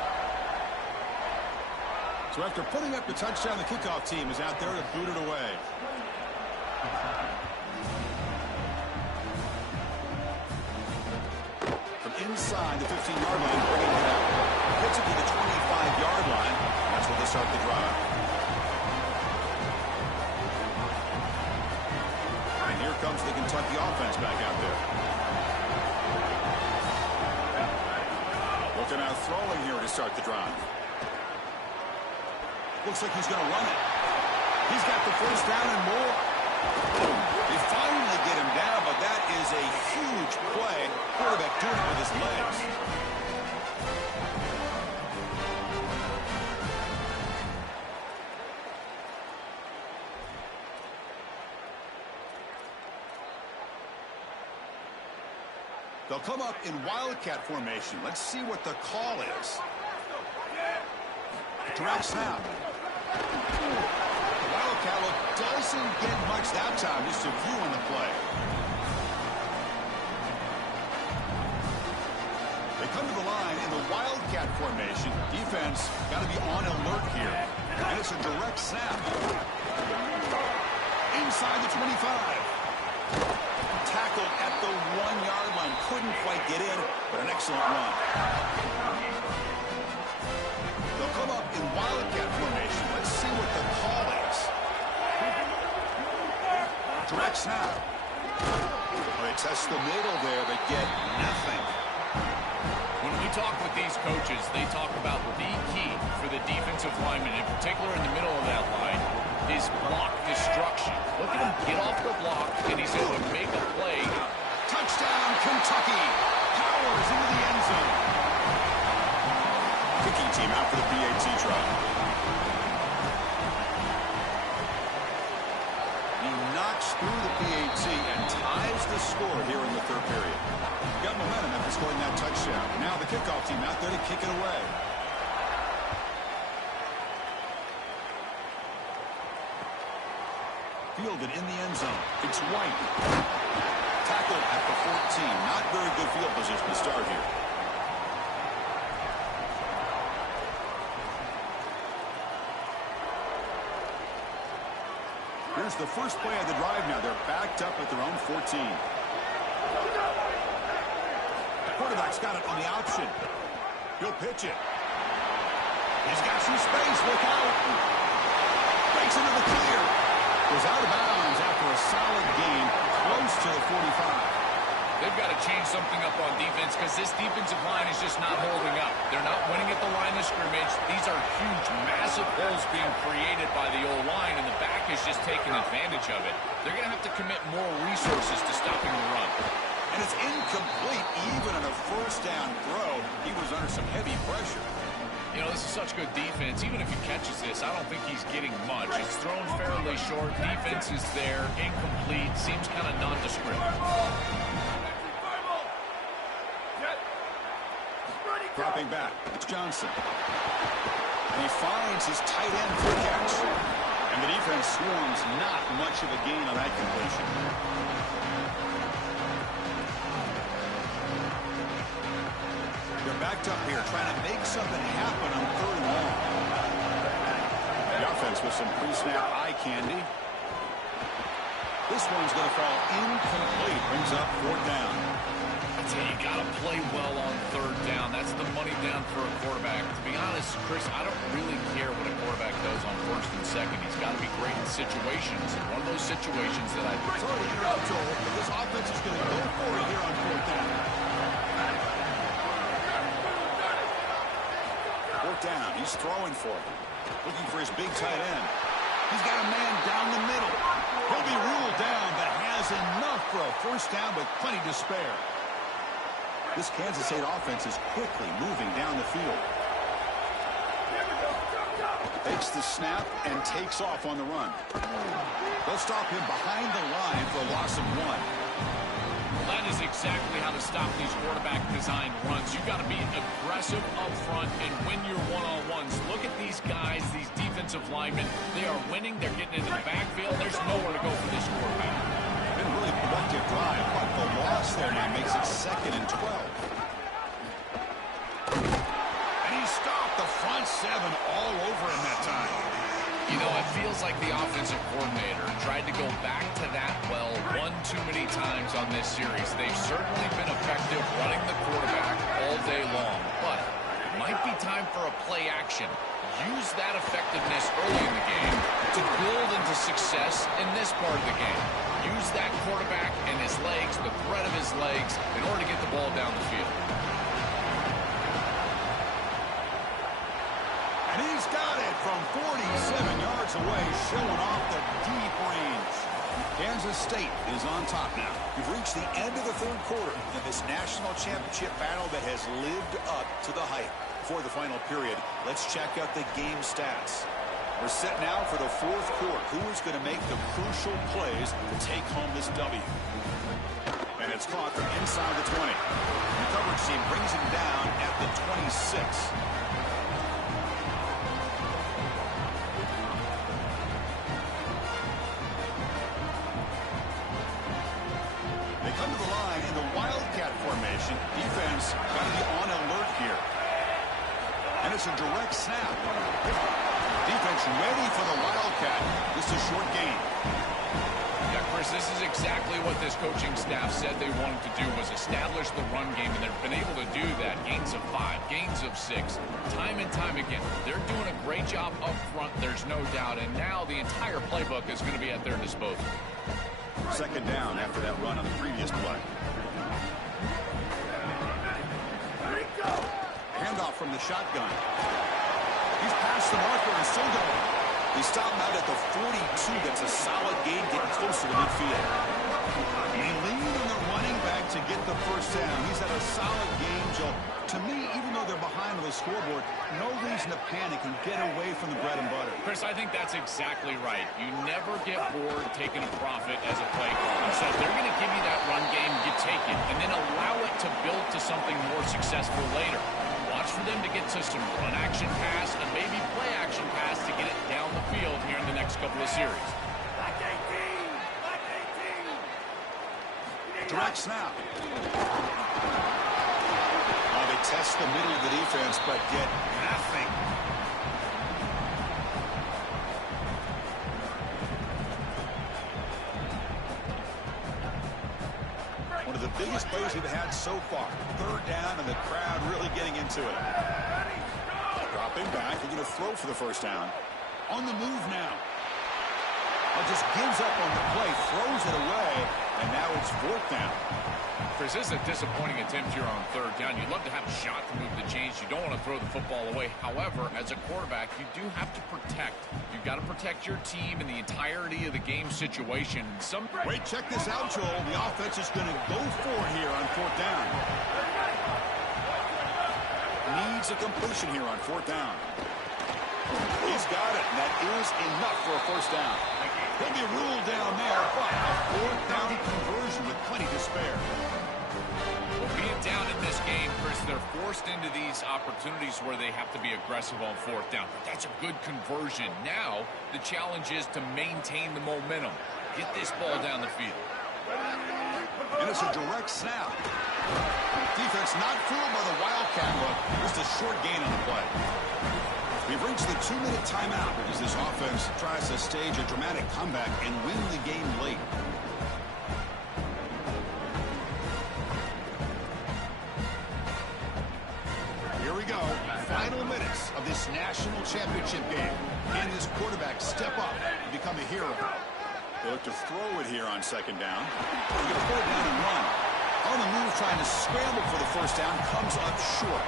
So after putting up the touchdown, the kickoff team is out there to boot it away. From inside the 15-yard line, bringing it out. Gets it to the 25-yard line. That's where they start the drive. And here comes the Kentucky offense back out there. Looking out throwing here to start the drive. Looks like he's going to run it. He's got the first down and more. They finally get him down, but that is a huge play. Quarterback doing it with his legs. They'll come up in Wildcat formation. Let's see what the call is. Direct snap. Wildcat doesn't get much that time, just a few on the play. They come to the line in the Wildcat formation. Defense got to be on alert here. And it's a direct snap. Inside the 25. Tackled at the 1-yard line. Couldn't quite get in, but an excellent run. They'll come up in Wildcat formation. Let's see what the call is. Direct snap. Well, they test the middle there, but get nothing. When we talk with these coaches, they talk about the key for the defensive lineman, in particular in the middle of that line, is block destruction. Look at him get off the block, and he's able to make a play. Touchdown, Kentucky. Powers into the end zone. Kicking team out for the PAT try. He knocks through the PAT and ties the score here in the third period. Got momentum after scoring that touchdown. Now the kickoff team out there to kick it away. Fielded in the end zone. It's White. Tackled at the 14. Not very good field position to start here. Here's the first play of the drive now. They're backed up at their own 14. The quarterback's got it on the option. He'll pitch it. He's got some space. Look out. Breaks into the clear. Goes out of bounds after a solid gain close to the 45. They've got to change something up on defense because this defensive line is just not holding up. They're not winning at the line of scrimmage. These are huge, massive holes being created by the O-line, and the back is just taking advantage of it. They're going to have to commit more resources to stopping the run. And it's incomplete even on a first down throw. He was under some heavy pressure. You know, this is such good defense. Even if he catches this, I don't think he's getting much. It's thrown fairly short. Defense is there. Incomplete. Seems kind of nondescript. Dropping back. It's Johnson. And he finds his tight end for a catch. And the defense swarms not much of a gain on that completion. They're backed up here trying to make something happen on third and long. The offense with some pre-snap eye candy. This one's going to fall incomplete. Brings up fourth down. So you got to play well on third down. That's the money down for a quarterback. To be honest, Chris, I don't really care what a quarterback does on first and second. He's got to be great in situations. And one of those situations that Sorry to interrupt, Joel, but this offense is going to go for it here on fourth down. Fourth down. He's throwing for it. Looking for his big tight end. He's got a man down the middle. He'll be ruled down, but has enough for a first down with plenty to spare. This Kansas State offense is quickly moving down the field. Takes the snap and takes off on the run. They'll stop him behind the line for a loss of 1. That is exactly how to stop these quarterback-designed runs. You've got to be aggressive up front and win your one-on-ones. Look at these guys, these defensive linemen. They are winning. They're getting into the backfield. There's nowhere to go for this quarterback. Been a really productive drive, but the loss there now makes it 2nd and 12. And he stopped the front 7 all over him that time. You know, it feels like the offensive coordinator tried to go back to that well one too many times on this series. They've certainly been effective running the quarterback all day long, but it might be time for a play action. Use that effectiveness early in the game to build into success in this part of the game. Use that quarterback and his legs, the threat of his legs, in order to get the ball down the field. And he's got it from 47 yards away, showing off the deep range. Kansas State is on top now. We've reached the end of the 3rd quarter in this national championship battle that has lived up to the hype. For the final period, let's check out the game stats. We're set now for the 4th quarter. Who is going to make the crucial plays to take home this W? And it's caught from inside the 20. The coverage team brings him down at the 26. They come to the line in the Wildcat formation. Defense got to be on alert here. And it's a direct snap. Defense ready for the Wildcat. This is a short gain. Yeah, Chris, this is exactly what this coaching staff said they wanted to do, was establish the run game, and they've been able to do that. Gains of 5, gains of 6, time and time again. They're doing a great job up front, there's no doubt, and now the entire playbook is going to be at their disposal. 2nd down after that run on the previous play. Handoff from the shotgun. He's past the marker and still going. He stopped him out at the 42. That's a solid gain, getting closer to midfield. He leaned on the running back to get the first down. He's had a solid game, Joe. To me, even though they're behind on the scoreboard, no reason to panic and get away from the bread and butter. Chris, I think that's exactly right. You never get bored taking a profit as a play caller. So if they're going to give you that run game, you take it, and then allow it to build to something more successful later. Watch for them to get to some run action pass and maybe play action pass to get it down the field here in the next couple of series. Direct snap. They test the middle of the defense, but get nothing. One of the biggest plays we've had so far. 3rd down, and the crowd really getting into it. Dropping back, they're going to throw for the first down. On the move now. Just gives up on the play, throws it away, and now it's 4th down. Chris, this is a disappointing attempt here on 3rd down. You'd love to have a shot to move the chains. You don't want to throw the football away. However, as a quarterback, you do have to protect. You've got to protect your team in the entirety of the game situation. Wait, check this out, Joel. The offense is going to go for it here on 4th down. Needs a completion here on 4th down. He's got it, and that is enough for a first down. He'll be ruled down there, but a 4th down conversion with plenty to spare. Well, being down in this game, Chris, they're forced into these opportunities where they have to be aggressive on 4th down. But that's a good conversion. Now, the challenge is to maintain the momentum. Get this ball down the field. And it's a direct snap. Defense not fooled by the Wildcat look. Just a short gain on the play. We've reached the 2-minute timeout as this offense tries to stage a dramatic comeback and win the game late. Here we go. Final minutes of this national championship game. Can this quarterback step up and become a hero? They look to throw it here on 2nd down. They're going to throw it down and run. On the move, trying to scramble for the first down, comes up short.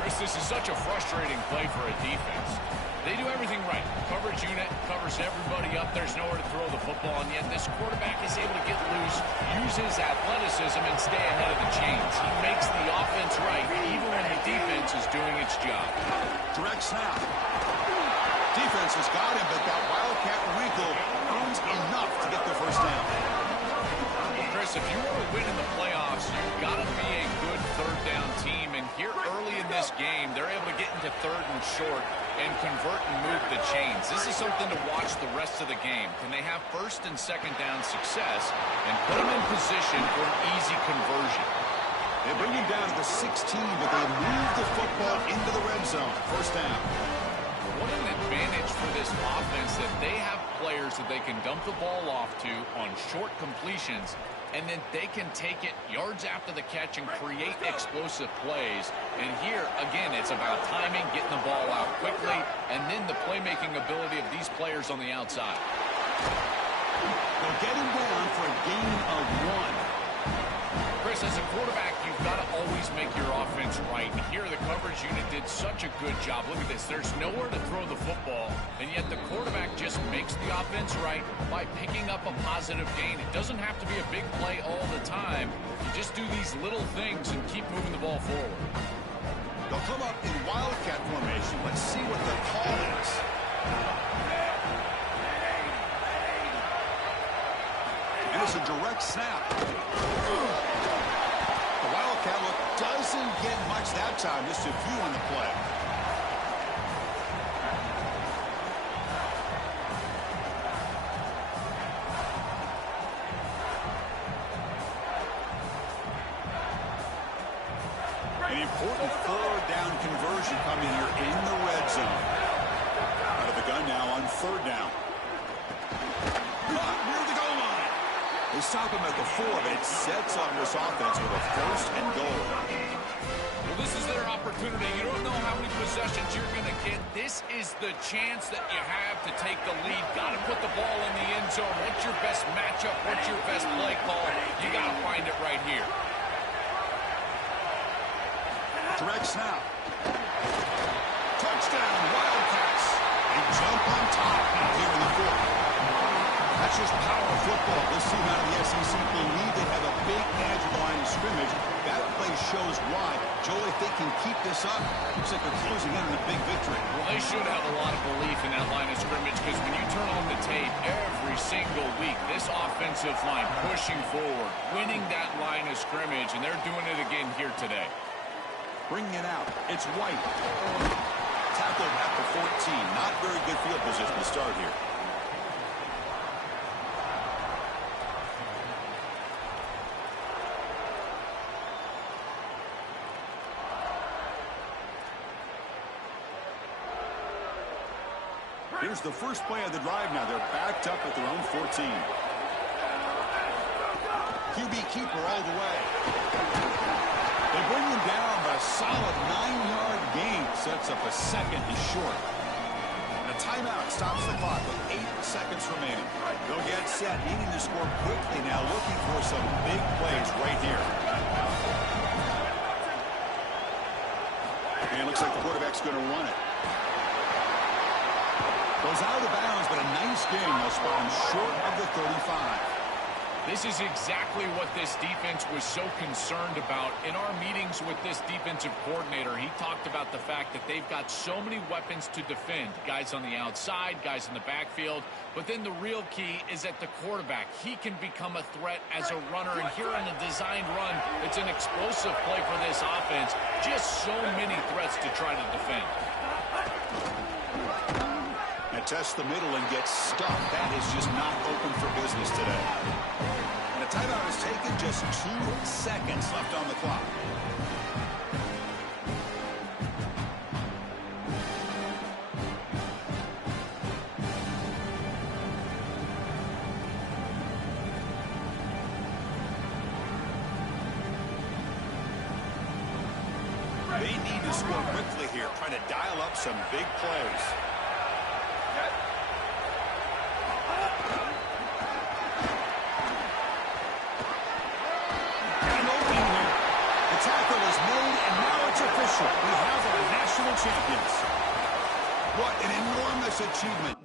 Chris, this is such a frustrating play for a defense. They do everything right. Coverage unit, cover backs everybody up. There's nowhere to throw the football, and yet this quarterback is able to get loose, use his athleticism, and stay ahead of the chains. He makes the offense right, even when the defense is doing its job. Direct snap. Defense has got him, but that Wildcat wrinkle earns enough to get the first down. Well, Chris, if you want to win in the playoffs, you've got to be a good third down team. And here early in this game, they're able to get into third and short and convert and move the chains. This is something to watch the rest of the game. Can they have first and second down success and put them in position for an easy conversion? They bring him down to the 16, but they move the football into the red zone. First down. What an advantage for this offense that they have players that they can dump the ball off to on short completions, and then they can take it yards after the catch and create explosive plays. And here, again, it's about timing, getting the ball out quickly, and then the playmaking ability of these players on the outside. They'll get him down for a gain of 1. Chris, as a quarterback, you've got to always make your offense right. And here, the coverage unit did such a good job. Look at this. There's nowhere to throw the football, and yet the quarterback just makes the offense right by picking up a positive gain. It doesn't have to be a big play all the time. You just do these little things and keep moving the ball forward. They'll come up in Wildcat formation. Let's see what the call is. And it's a direct snap. The Wildcat look doesn't get much that time, just a few on the play. An important third down conversion coming here in the red zone. Out of the gun now on third down. Caught near the goal line. They stop him at the 4, but it sets up this offense with a first and goal. Well, this is their opportunity. You don't know how many possessions you're going to get. This is the chance that you have to take the lead. Got to put the ball in the end zone. What's your best matchup? What's your best play call? You got to find it right here. Direct snap. Touchdown, Wildcats. They jump on top now here in the 4th. That's just power football. This team out of the SEC believe they have a big edge of the line of scrimmage. That play shows why. Joel, if they can keep this up, looks like they're closing in on a big victory. Well, they should have a lot of belief in that line of scrimmage because when you turn on the tape every single week, this offensive line pushing forward, winning that line of scrimmage, and they're doing it again here today. Bringing it out. It's White. Tackled at the 14. Not very good field position to start here. Here's the first play of the drive now. They're backed up at their own 14. QB keeper all the way. They bring him down, but a solid 9-yard gain sets up a second is short. And a timeout stops the clock with 8 seconds remaining. They'll get set, needing to score quickly now, looking for some big plays right here. And it looks like the quarterback's going to run it. Goes out of bounds, but a nice game. They'll spot him short of the 35. This is exactly what this defense was so concerned about. In our meetings with this defensive coordinator, he talked about the fact that they've got so many weapons to defend. Guys on the outside, guys in the backfield. But then the real key is at the quarterback. He can become a threat as a runner. And here on the designed run, it's an explosive play for this offense. Just so many threats to try to defend. Test the middle and get stuck. That is just not open for business today. And the timeout is taken. Just 2 seconds left on the clock. They need to score quickly here, trying to dial up some big plays. We have our national champions. What an enormous achievement.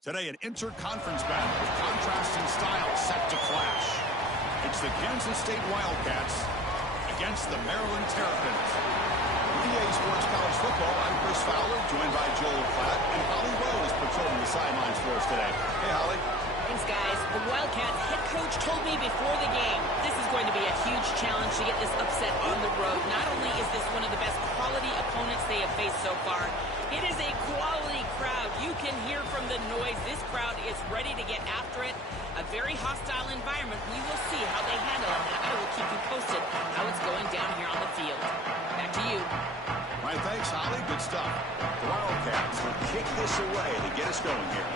Today, an interconference battle with contrasting styles set to clash. It's the Kansas State Wildcats against the Maryland Terrapins. With EA Sports College Football, I'm Chris Fowler, joined by Joel Platt, and Holly Rose patrolling the sidelines for us today. Hey, Holly. Thanks, guys. The Wildcats head coach told me before the game this is going to be a huge challenge to get this upset on the road. Not only is this one of the best quality opponents they have faced so far, it is a quality crowd. You can hear from the noise. This crowd is ready to get after it. A very hostile environment. We will see how they handle it, and I will keep you posted how it's going down here on the field. Back to you. All right, thanks, Holly. Good stuff. The Wildcats will kick this away to get us going here.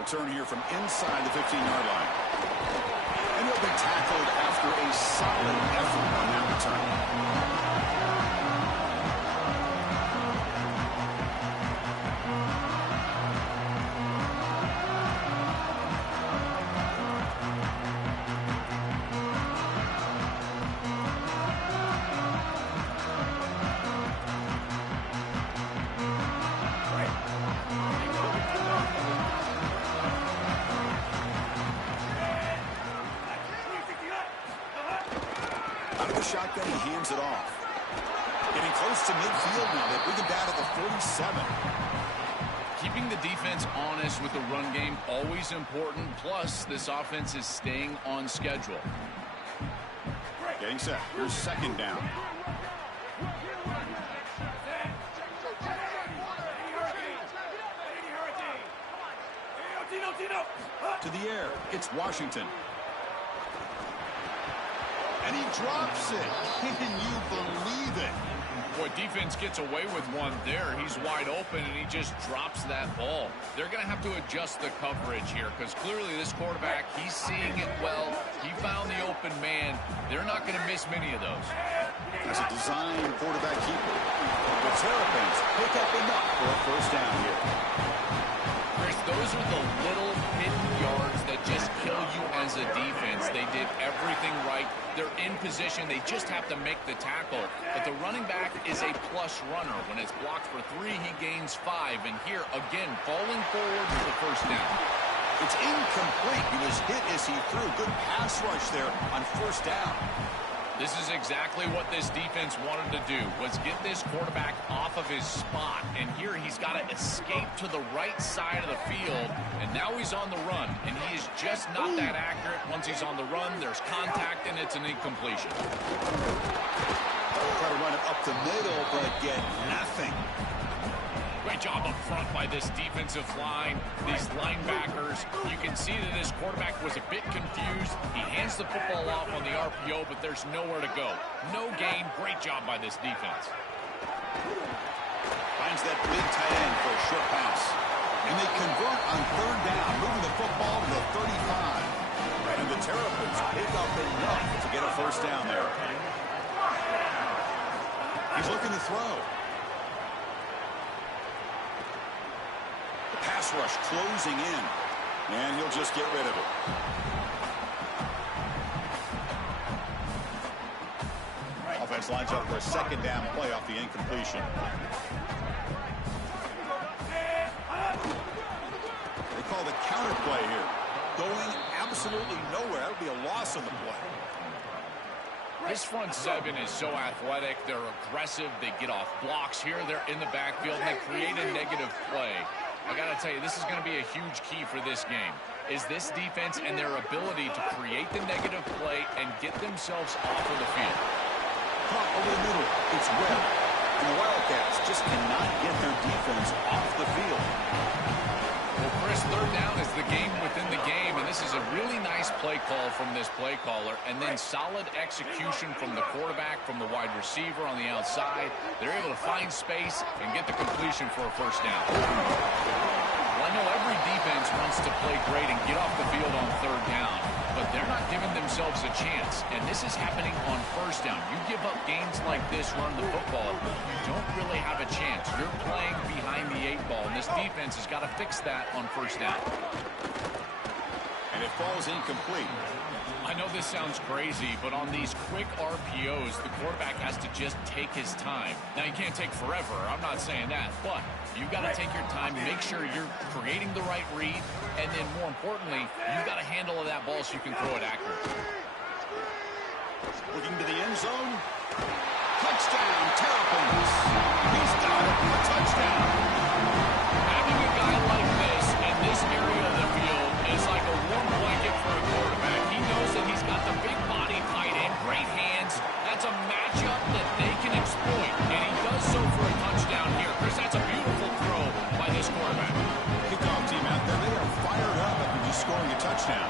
Return here from inside the 15-yard line. And he'll be tackled after a solid effort on that return. Shotgun, he hands it off. Getting close to midfield now. They bring him down at the 47. Keeping the defense honest with the run game, always important. Plus, this offense is staying on schedule. Getting set. Here's second down. To the air. It's Washington. And he drops it. Can you believe it? Boy, defense gets away with one there. He's wide open, and he just drops that ball. They're going to have to adjust the coverage here because clearly this quarterback, he's seeing it well. He found the open man. They're not going to miss many of those. As a design quarterback keeper, the Terrapins pick up enough for a first down here. Chris, those are the little hidden yards that just kill you as a defense. They did everything right. They're in position. They just have to make the tackle. But the running back is a plus runner. When it's blocked for 3, he gains 5. And here, again, falling forward for the first down. It's incomplete. He was hit as he threw. Good pass rush there on first down. This is exactly what this defense wanted to do, was get this quarterback off of his spot. And here he's got to escape to the right side of the field. And now he's on the run. And he is just not that accurate. Once he's on the run, there's contact, and it's an incompletion. Try to run it up the middle, but get nothing. Great job up front by this defensive line, these linebackers. You can see that this quarterback was a bit confused. He hands the football off on the RPO, but there's nowhere to go. No gain. Great job by this defense. Finds that big tight end for a short pass. And they convert on third down, moving the football to the 35. And the Terrapins pick up enough to get a first down there. He's looking to throw. Pass rush closing in, and he'll just get rid of it. Offense lines up for a second down play off the incompletion. They call the counter play here. Going absolutely nowhere. That'll be a loss on the play. This front seven is so athletic. They're aggressive. They get off blocks here. They're in the backfield. They create a negative play. I got to tell you, this is going to be a huge key for this game, is this defense and their ability to create the negative play and get themselves off of the field. Caught over the middle. It's Webb. And the Wildcats just cannot get their defense off the field. Well, Chris, third down is the game within the game, and this is a really nice play call from this play caller, and then solid execution from the quarterback, from the wide receiver on the outside. They're able to find space and get the completion for a first down. Well, I know every defense wants to play great and get off the field on third down, but they're not giving themselves a chance, and this is happening on first down. You give up gains like this, run the football, you don't really have a chance. You're playing behind the 8 ball, and this defense has got to fix that on first down. And it falls incomplete. I know this sounds crazy, but on these quick RPOs, the quarterback has to just take his time. Now, you can't take forever. I'm not saying that. But you've got to take your time, make sure you're creating the right read, and then more importantly, you've got a handle of that ball so you can throw it accurately. Looking to the end zone. Touchdown, Terrapins. He's got it for a touchdown. Having a guy like this in this area of the field is like a warm blanket for a quarterback. He knows that he's got the big body tight end, great hands. That's a matchup that they can exploit, and he does so for a touchdown here. Chris, that's a beautiful throw by this quarterback. Kickoff team out there, they are fired up after just scoring a touchdown.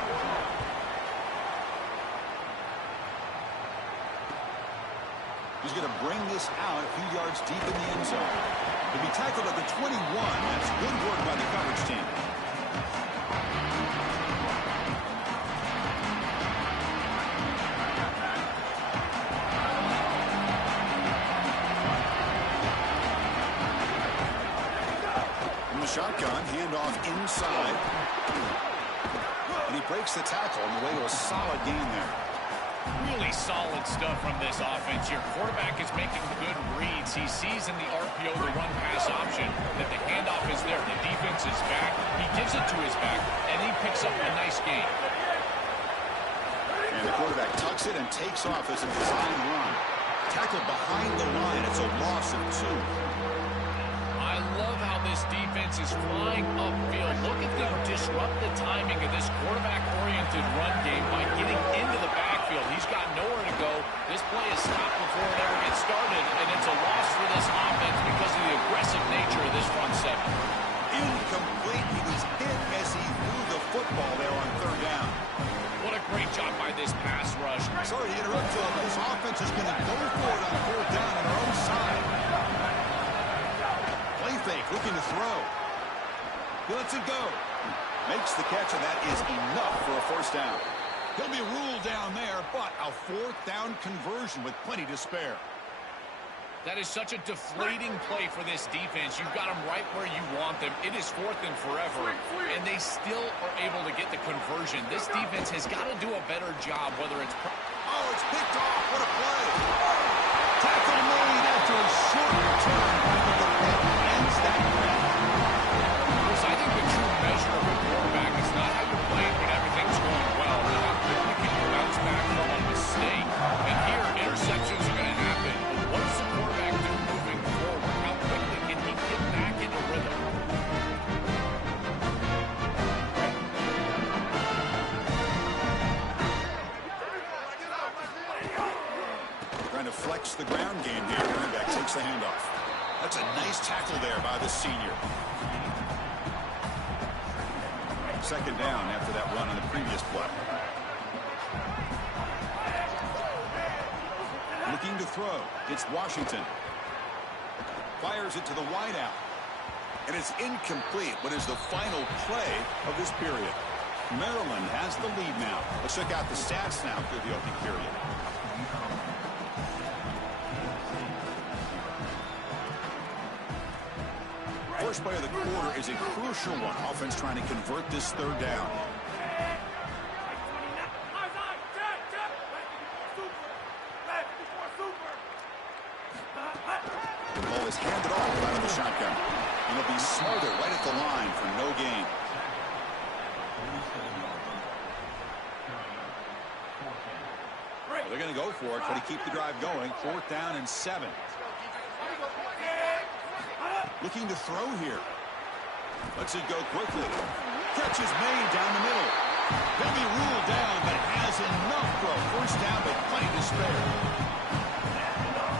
He's going to bring this out a few yards deep in the end zone. He'll be tackled at the 21. That's good work by the coverage team. From the shotgun, handoff inside. And he breaks the tackle on the way to a solid gain there. Really solid stuff from this offense. Your quarterback is making good reads. He sees in the RPO the run-pass option that the handoff is there. The defense is back. He gives it to his back, and he picks up a nice gain. And the quarterback tucks it and takes off as a design run. Tackled behind the line. It's a loss of 2. I love how this defense is flying upfield. Look at them disrupt the timing of this quarterback-oriented run game by getting into the backfield. He's got nowhere to go. This play is stopped before it ever gets started, and it's a loss for this offense because of the aggressive nature of this front seven. Incomplete. He was hit as he threw the football there on 3rd down. What a great job by this pass rush. Sorry to interrupt, Joe, but this offense is going to go for it on 4th down on their own side. Play fake, looking to throw. He lets it go. Makes the catch, and that is enough for a 1st down. He'll be ruled down there, but a 4th down conversion with plenty to spare. That is such a deflating play for this defense. You've got them right where you want them. It is 4th and forever, and they still are able to get the conversion. This defense has got to do a better job, whether it's... Oh, it's picked off. What a play. Tackle made after a short return, but the hit ends that play. Chris, I think the true measure of a quarterback is not how you're playing when everything's going well, but how quickly can you bounce back from a mistake. And here, interceptions are going to happen. But what does the quarterback do moving forward? How quickly can he get back into rhythm? Trying to flex the ground game here. Running back takes the handoff. That's a nice tackle there by the senior. 2nd down after that run on the previous play. Looking to throw. It's Washington. Fires it to the wideout. And it's incomplete, but is the final play of this period. Maryland has the lead now. Let's check out the stats now through the opening period. First play of the quarter is a crucial one. Offense trying to convert this 3rd down. The ball is handed off out of the shotgun. And it'll be smothered right at the line for no gain. Well, they're going to go for it, but to keep the drive going. 4th down and 7. Looking to throw here. Lets it go quickly. Catch is made down the middle. He'll be ruled down, but has enough for a 1st down, but plenty to spare.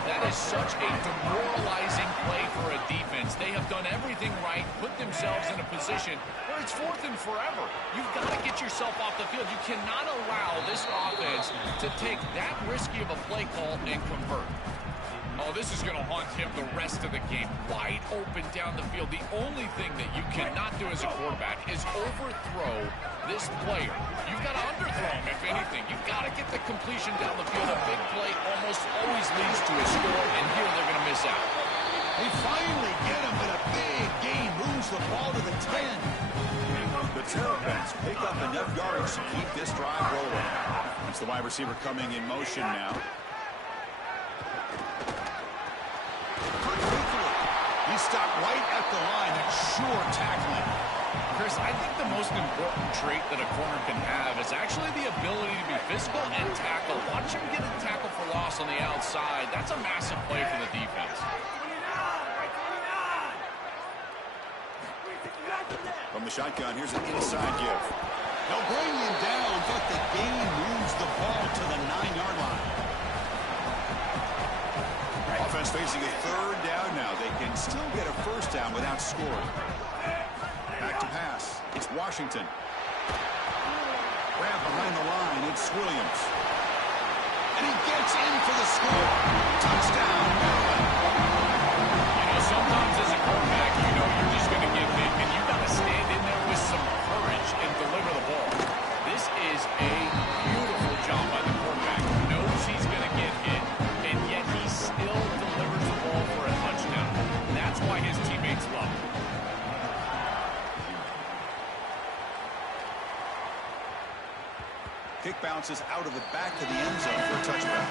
That is such a demoralizing play for a defense. They have done everything right, put themselves in a position where it's 4th and forever. You've got to get yourself off the field. You cannot allow this offense to take that risky of a play call and convert. Oh, this is going to haunt him the rest of the game. Wide open down the field. The only thing that you cannot do as a quarterback is overthrow this player. You've got to underthrow him, if anything. You've got to get the completion down the field. A big play almost always leads to a score, and here they're going to miss out. They finally get him, but a big gain moves the ball to the 10. The Terrapins pick up enough yards to keep this drive rolling. It's the wide receiver coming in motion now. He's stopped right at the line. That's sure tackling. Chris, I think the most important trait that a corner can have is actually the ability to be physical and tackle. Watch him get a tackle for loss on the outside. That's a massive play for the defense. From the shotgun, here's an inside give. They'll bring him down, but the gain moves the ball to the 9-yard line. Offense facing a third down now. They can still get a first down without scoring. Back to pass. It's Washington. Grab behind the line. It's Williams. And he gets in for the score. Touchdown, Maryland. You know, sometimes as a quarterback, you know you're just going to get hit, and you got to stand in there with some courage and deliver the ball. This is a beautiful job by the quarterback. He knows he's going to get hit, and yet he still delivers the ball for a touchdown. That's why his teammates love him. Kick bounces out of the back of the end zone for a touchback.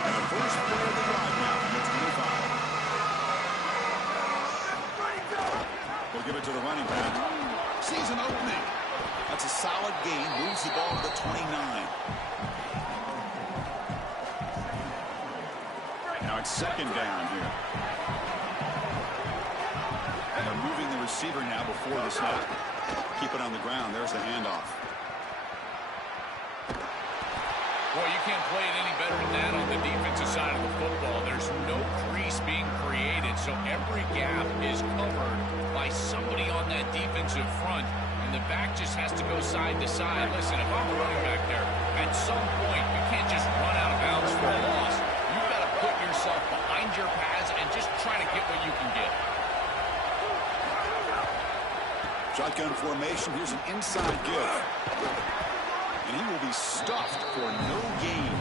And the first play of the drive now from the 25. We'll give it to the running back. Sees an opening. That's a solid gain. Moves the ball to the 29. Now it's second down here. And they're moving the receiver now before the snap. Keep it on the ground. There's the handoff. Boy, you can't play it any better than that on the defensive side of the football. There's no crease being created, so every gap is covered by somebody on that defensive front, and the back just has to go side to side. Listen, if I'm the running back there, at some point, you can't just run out of bounds for a loss. You've got to put yourself behind your pads and just try to get what you can get. Shotgun formation. Here's an inside give. And he will be stuffed for no gain.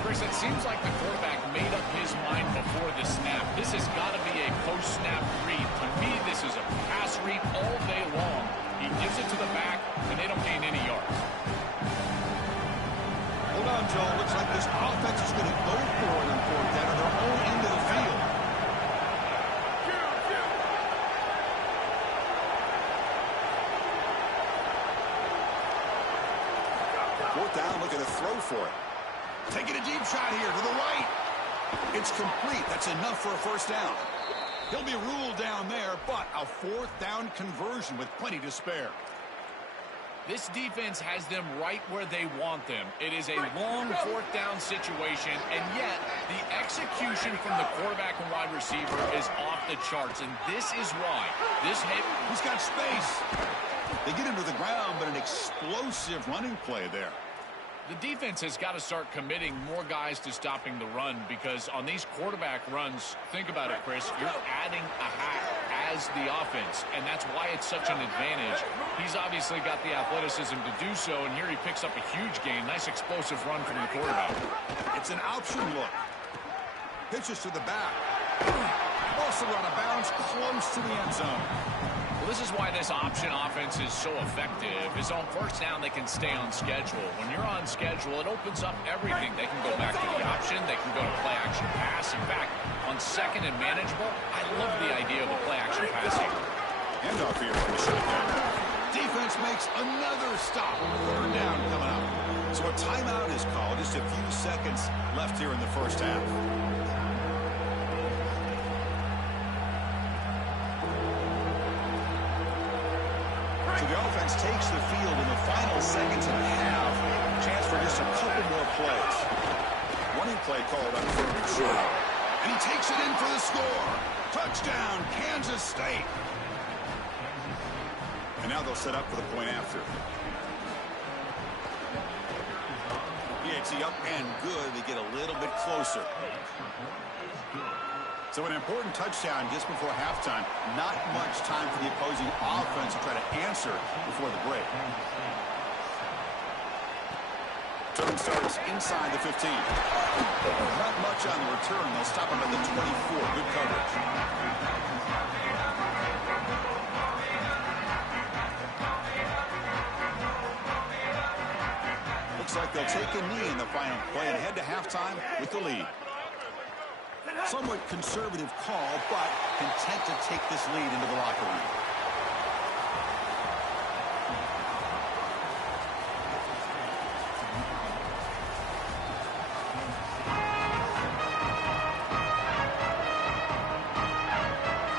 Chris, it seems like the quarterback made up his mind before the snap. This has got to be a post-snap read. To me, this is a pass read all day long. He gives it to the back, and they don't gain any yards. Hold on, Joe. Looks like this offense is going to go for it on fourth down at their own end of the field. Fourth down, looking to throw for it. Taking a deep shot here to the right. It's complete. That's enough for a first down. He'll be ruled down there, but a fourth down conversion with plenty to spare. This defense has them right where they want them. It is a long fourth down situation, and yet the execution from the quarterback and wide receiver is off the charts, and this is why. He's got space. They get him to the ground, but an explosive running play there. The defense has got to start committing more guys to stopping the run, because on these quarterback runs, think about it, Chris, you're adding a hack as the offense, and that's why it's such an advantage. He's obviously got the athleticism to do so, and here he picks up a huge gain. Nice explosive run from the quarterback. It's an option look. Pitches to the back. Also out of bounds, close to the end zone. Well, this is why this option offense is so effective, is on first down they can stay on schedule. When you're on schedule, it opens up everything. They can go back to the option. They can go to play action pass. In fact, on second and manageable, I love the idea of a play action pass here. Handoff here from the shotgun. Defense makes another stop. Third down coming up. So a timeout is called. Just a few seconds left here in the first half. So the offense takes the field in the final seconds of the half. Chance for just a couple more plays. Running play called on third and short. And he takes it in for the score. Touchdown, Kansas State. And now they'll set up for the point after. PHC up and good. They get a little bit closer. So an important touchdown just before halftime. Not much time for the opposing offense to try to answer before the break. Turn starts inside the 15. Not much on the return. They'll stop him at the 24. Good coverage. Looks like they'll take a knee in the final play and head to halftime with the lead. Somewhat conservative call, but content to take this lead into the locker room.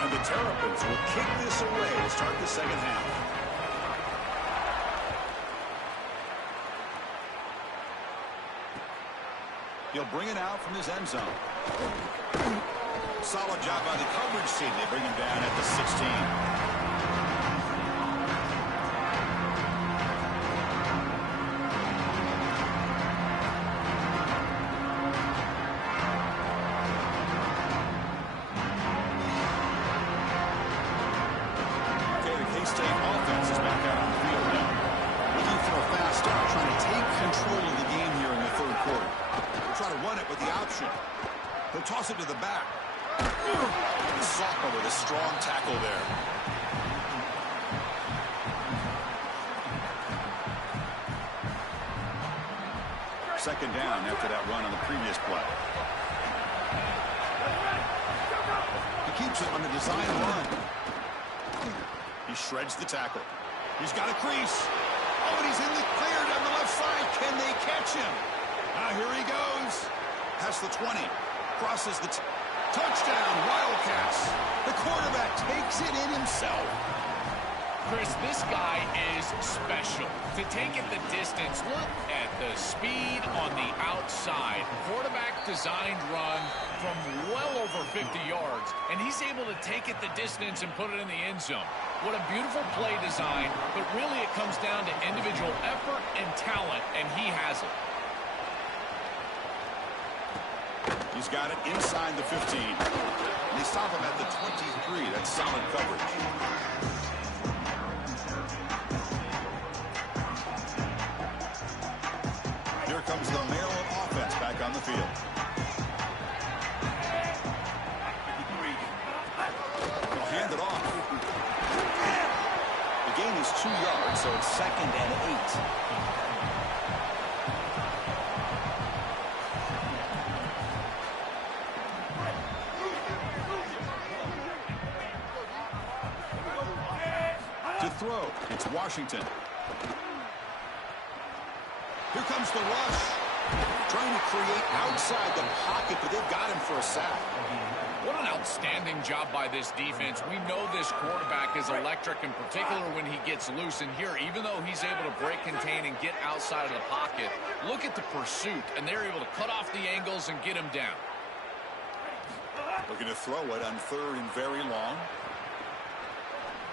And the Terrapins will kick this away to start the second half. He'll bring it out from his end zone. Solid job by the coverage team. They bring him down at the 16. Okay, the K-State offense is back out on the field now. Looking for a fast start, trying to take control of the game here in the third quarter. Try to run it with the option. He'll toss it to the back. Sophomore with a strong tackle there. Second down after that run on the previous play. He keeps it on the design run. He shreds the tackle. He's got a crease. Oh, and he's in the clear down the left side. Can they catch him? Here he goes. Past the 20. Crosses the touchdown. Wildcats. The quarterback takes it in himself. Chris, this guy is special. To take it the distance, look at the speed on the outside. Quarterback designed run from well over 50 yards, and he's able to take it the distance and put it in the end zone. What a beautiful play design, but really it comes down to individual effort and talent, and he has it. He's got it inside the 15. And they stop him at the 23. That's solid coverage. Here comes the Maryland offense back on the field. They'll hand it off. The gain is 2 yards, so it's 2nd and 8. Throw. It's Washington. Here comes the rush. Trying to create outside the pocket, but they've got him for a sack. What an outstanding job by this defense. We know this quarterback is electric, in particular when he gets loose. And here, even though he's able to break, contain, and get outside of the pocket, look at the pursuit, and they're able to cut off the angles and get him down. Looking to throw it on 3rd and very long.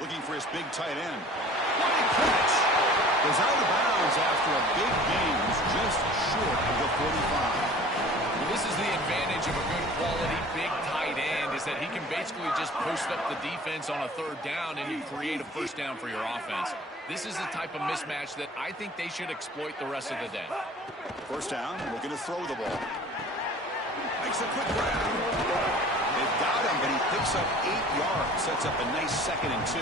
Looking for his big tight end. What a catch! Goes out of bounds after a big gain. He's just short of the 45. Well, this is the advantage of a good quality big tight end, is that he can basically just post up the defense on a 3rd down and you create a first down for your offense. This is the type of mismatch that I think they should exploit the rest of the day. First down, looking to throw the ball. Makes a quick grab. They've got him, but he picks up 8 yards. Sets up a nice 2nd and 2.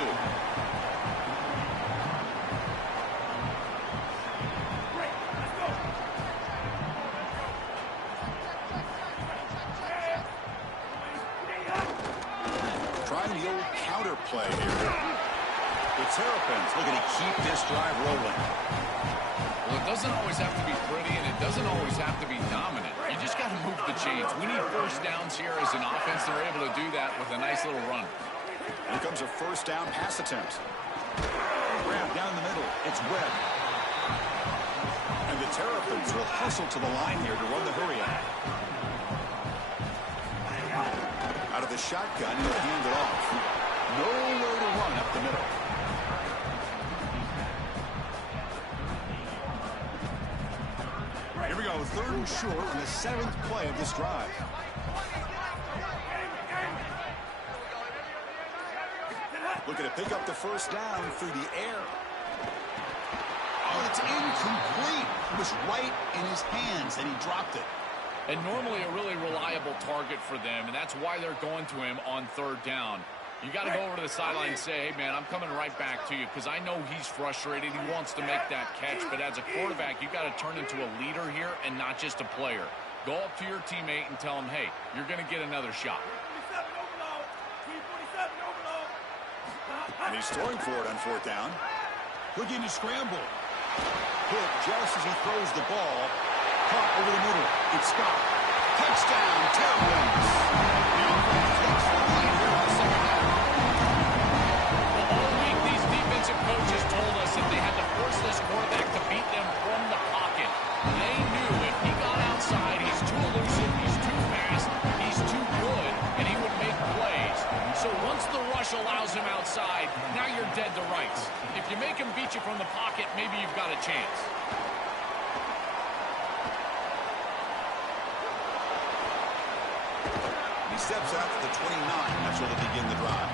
Trying the old counter play here. The Terrapins looking to keep this drive rolling. Well, it doesn't always have to be pretty, and it doesn't always have to be dominant. You just got to move the chains. We need first downs here as an offense. They're able to do that with a nice little run. Here comes a first down pass attempt. Grab down the middle. It's Webb. And the Terrapins will hustle to the line here to run the hurry out. Out of the shotgun, he'll hand it off. Nowhere to run up the middle. Here we go, 3rd and short on the 7th play of this drive. Looking to pick up the first down through the air. Oh, it's incomplete. was right in his hands, and he dropped it. And normally a really reliable target for them, and that's why they're going to him on third down. You got to go over to the sideline and say, hey, man, I'm coming right back to you because I know he's frustrated. He wants to make that catch. But as a quarterback, you got to turn into a leader here and not just a player. Go up to your teammate and tell him, hey, you're going to get another shot. And he's throwing for it on fourth down. Looking to scramble. Hit just as he throws the ball. Caught over the middle. It's Scott. Touchdown, Terrapins. The offense takes the lead here in the second half. All week, these defensive coaches told us that they had to force this quarterback to beat them from the pocket. They knew if he got outside, he's too elusive, he's too fast, he's too good, and he would make plays. So once the rush allows him outside, now you're dead to rights. If you make him beat you from the pocket, maybe you've got a chance. He steps out to the 29. That's where they begin the drive.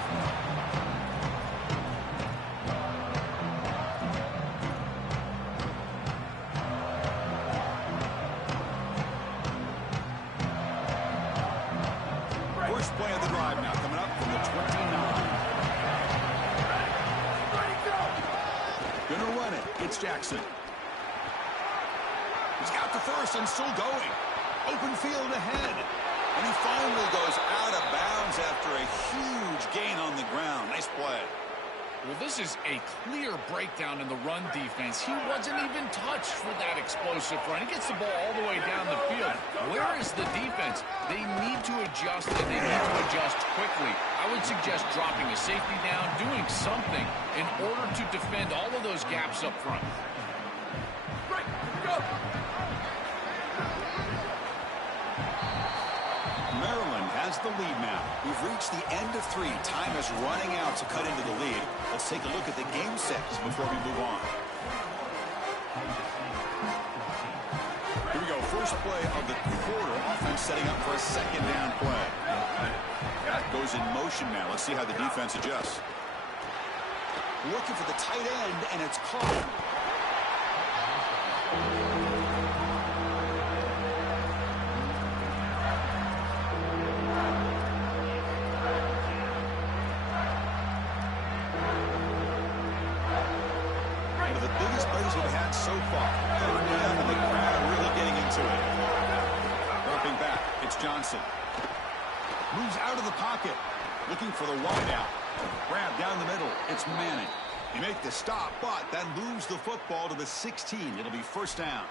First play of the drive now coming up from the 29. Gonna run it. It's Jackson. He's got the first and still going. Open field ahead. And he finally goes out of bounds after a huge gain on the ground. Nice play. Well, this is a clear breakdown in the run defense. He wasn't even touched for that explosive run. He gets the ball all the way down the field. Where is the defense? They need to adjust, and they need to adjust quickly. I would suggest dropping a safety down, doing something in order to defend all of those gaps up front. Right, go! Maryland has the lead now. We've reached the end of 3. Time is running out to cut into the lead. Let's take a look at the game sets before we move on. Here we go. First play of the quarter. Offense setting up for a second down play. That goes in motion now. Let's see how the defense adjusts. Looking for the tight end, and it's caught. So far, third down, and the crowd really getting into it. Dropping back, it's Johnson. Moves out of the pocket, looking for the wideout. Grab down the middle, it's Manning. He make the stop, but that moves the football to the 16. It'll be first down.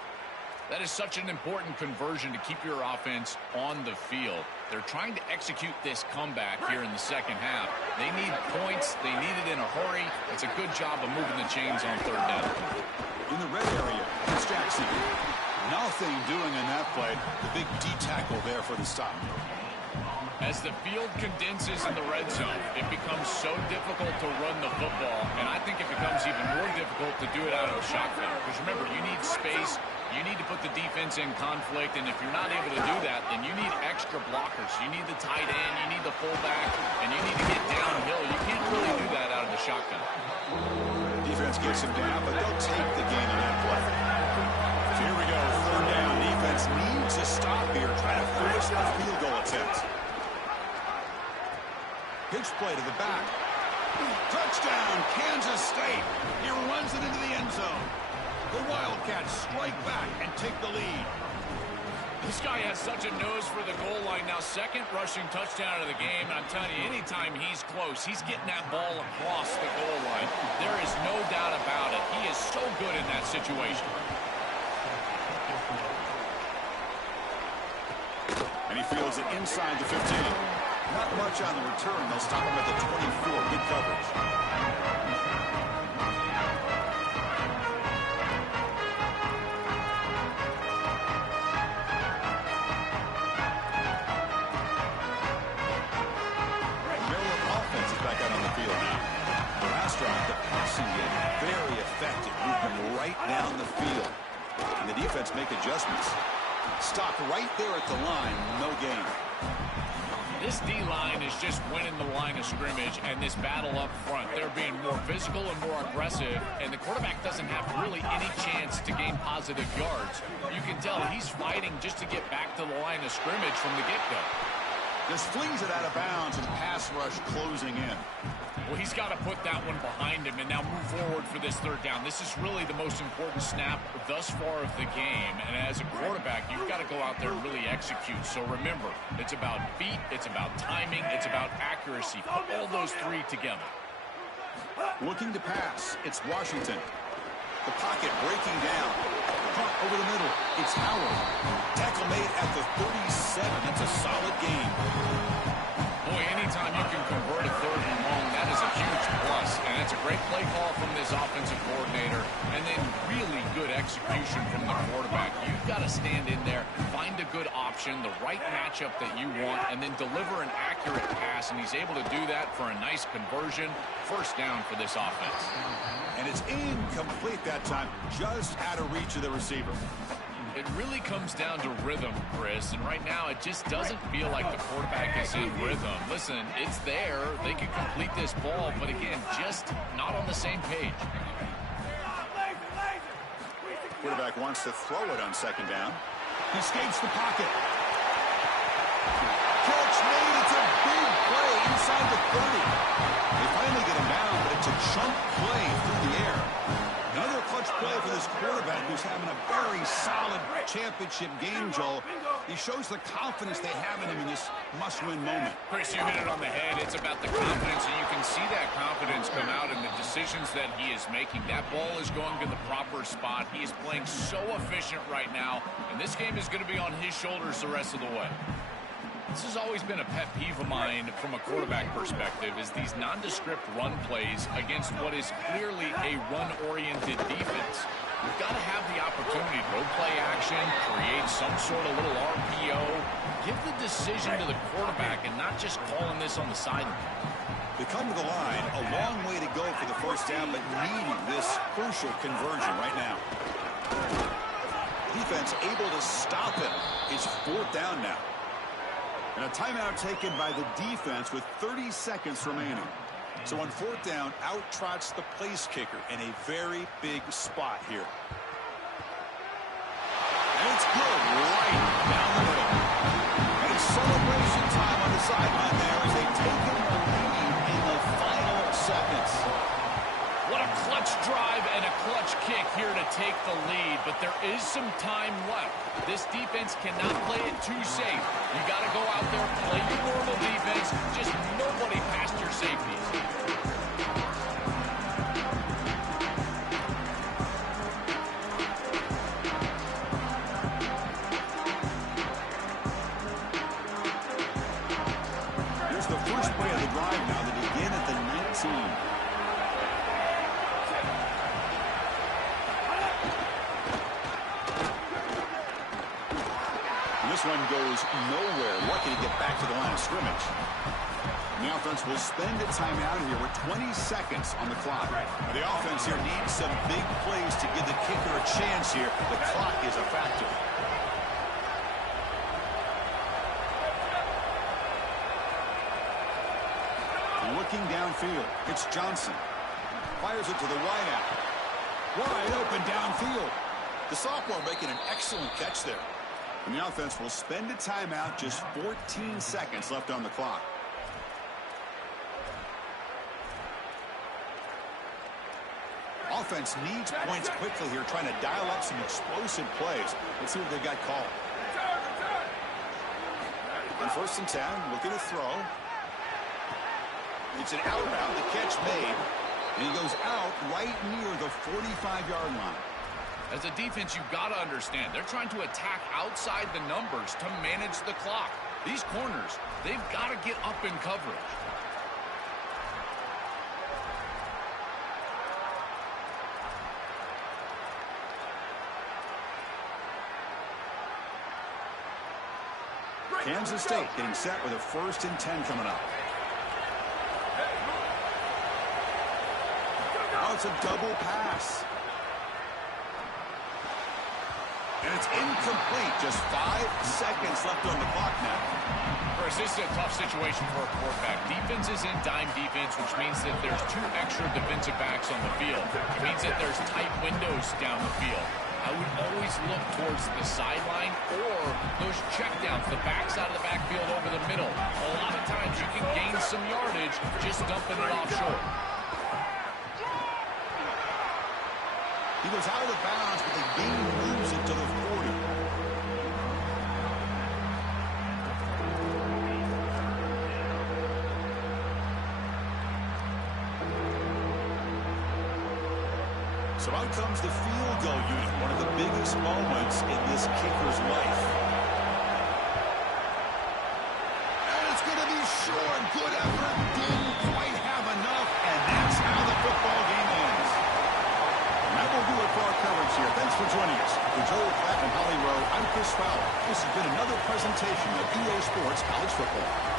That is such an important conversion to keep your offense on the field. They're trying to execute this comeback here in the second half. They need points. They need it in a hurry. It's a good job of moving the chains on third down. In the red area, it's Jackson. Nothing doing in that play. The big D tackle there for the stop. As the field condenses in the red zone, it becomes so difficult to run the football, and I think it becomes even more difficult to do it out of the shotgun. Because remember, you need space, you need to put the defense in conflict, and if you're not able to do that, then you need extra blockers. You need the tight end, you need the fullback, and you need to get downhill. You can't really do that out of the shotgun. Defense gets him down, but they'll take the gain on that play. So here we go, third down. Defense needs a stop here, trying to force the field goal attempt. Pitch play to the back. Touchdown, Kansas State. He runs it into the end zone. The Wildcats strike back and take the lead. This guy has such a nose for the goal line. Now, second rushing touchdown of the game. And I'm telling you, anytime he's close, he's getting that ball across the goal line. There is no doubt about it. He is so good in that situation. And he fields it inside the 15. Not much on the return. They'll stop him at the 24. Good coverage. Maryland offense is back out on the field now. The last drive, the passing game, very effective. Moving right down the field. And the defense make adjustments. Stopped right there at the line. No gain. This D-line is just winning the line of scrimmage, and this battle up front, they're being more physical and more aggressive, and the quarterback doesn't have really any chance to gain positive yards. You can tell he's fighting just to get back to the line of scrimmage from the get-go. Just flings it out of bounds and pass rush closing in. Well, he's got to put that one behind him and now move forward for this third down. This is really the most important snap thus far of the game. And as a quarterback, you've got to go out there and really execute. So remember, it's about feet, it's about timing, it's about accuracy. Put all those three together. Looking to pass. It's Washington. The pocket breaking down. Punt over the middle. It's Howard. Tackle made at the 37. That's a solid game. Boy, anytime you can convert a third and long, that is a huge plus. And it's a great play call from this offensive coordinator. And then really good execution from the quarterback. You've got to stand in there, find a good option, the right matchup that you want, and then deliver an accurate pass. And he's able to do that for a nice conversion. First down for this offense. And it's incomplete that time. Just out of reach of the receiver. It really comes down to rhythm, Chris, and right now it just doesn't feel like the quarterback is in rhythm. Listen, it's there. They can complete this ball, but again, just not on the same page. Quarterback wants to throw it on second down. He escapes the pocket. Catch made. It's a big play inside the 30. They finally get him down, but it's a chunk play through the air. Another clutch play for this quarterback who's having a very solid championship game, Joel. He shows the confidence they have in him in this must-win moment. Chris, you hit it on the head. It's about the confidence, and you can see that confidence come out in the decisions that he is making. That ball is going to the proper spot. He is playing so efficient right now, and this game is going to be on his shoulders the rest of the way. This has always been a pet peeve of mine from a quarterback perspective, is these nondescript run plays against what is clearly a run-oriented defense. You've got to have the opportunity to go play action, create some sort of little RPO, give the decision to the quarterback and not just calling this on the sideline. They come to the line, a long way to go for the first down, but needing this crucial conversion right now. Defense able to stop him. It's fourth down now. And a timeout taken by the defense with 30 seconds remaining. So on fourth down, out trots the place kicker in a very big spot here. And it's good right down the middle. And it's celebration time on the sideline there as they take the lead in the final seconds. What a clutch drive and a clutch kick here to take the lead, but there is some time left. This defense cannot play it too safe. You got to go out there, play your normal defense, just nobody past your safeties. Here's the first play of the drive now. They begin at the 19. This one goes nowhere. Lucky to get back to the line of scrimmage. And the offense will spend a timeout here with 20 seconds on the clock. The offense here needs some big plays to give the kicker a chance here. The clock is a factor. Looking downfield, it's Johnson. Fires it to the wideout. Wide open downfield. The sophomore making an excellent catch there. And the offense will spend a timeout, just 14 seconds left on the clock. Offense needs points quickly here, trying to dial up some explosive plays. Let's see what they've got called. On first and 10, looking to throw. It's an out route, the catch made. And he goes out right near the 45-yard line. As a defense, you've got to understand, they're trying to attack outside the numbers to manage the clock. These corners, they've got to get up in coverage. Kansas State getting set with a first and 10 coming up. Oh, it's a double pass. And it's incomplete. Just 5 seconds left on the clock now. Chris, this is a tough situation for a quarterback. Defense is in dime defense, which means that there's 2 extra defensive backs on the field. It means that there's tight windows down the field. I would always look towards the sideline or those checkdowns, the backside of the backfield over the middle. A lot of times you can gain some yardage just dumping it off short. He goes out of bounds, but the game moves it to the 40. So out comes the field goal unit, one of the biggest moments in this kicker's life. And it's going to be short. Good effort. Didn't quite have enough. And that's how the football game ends. And that will do it for our coverage here. Thanks for joining us. For Joel Platt and Holly Rowe, I'm Chris Fowler. This has been another presentation of EA Sports College Football.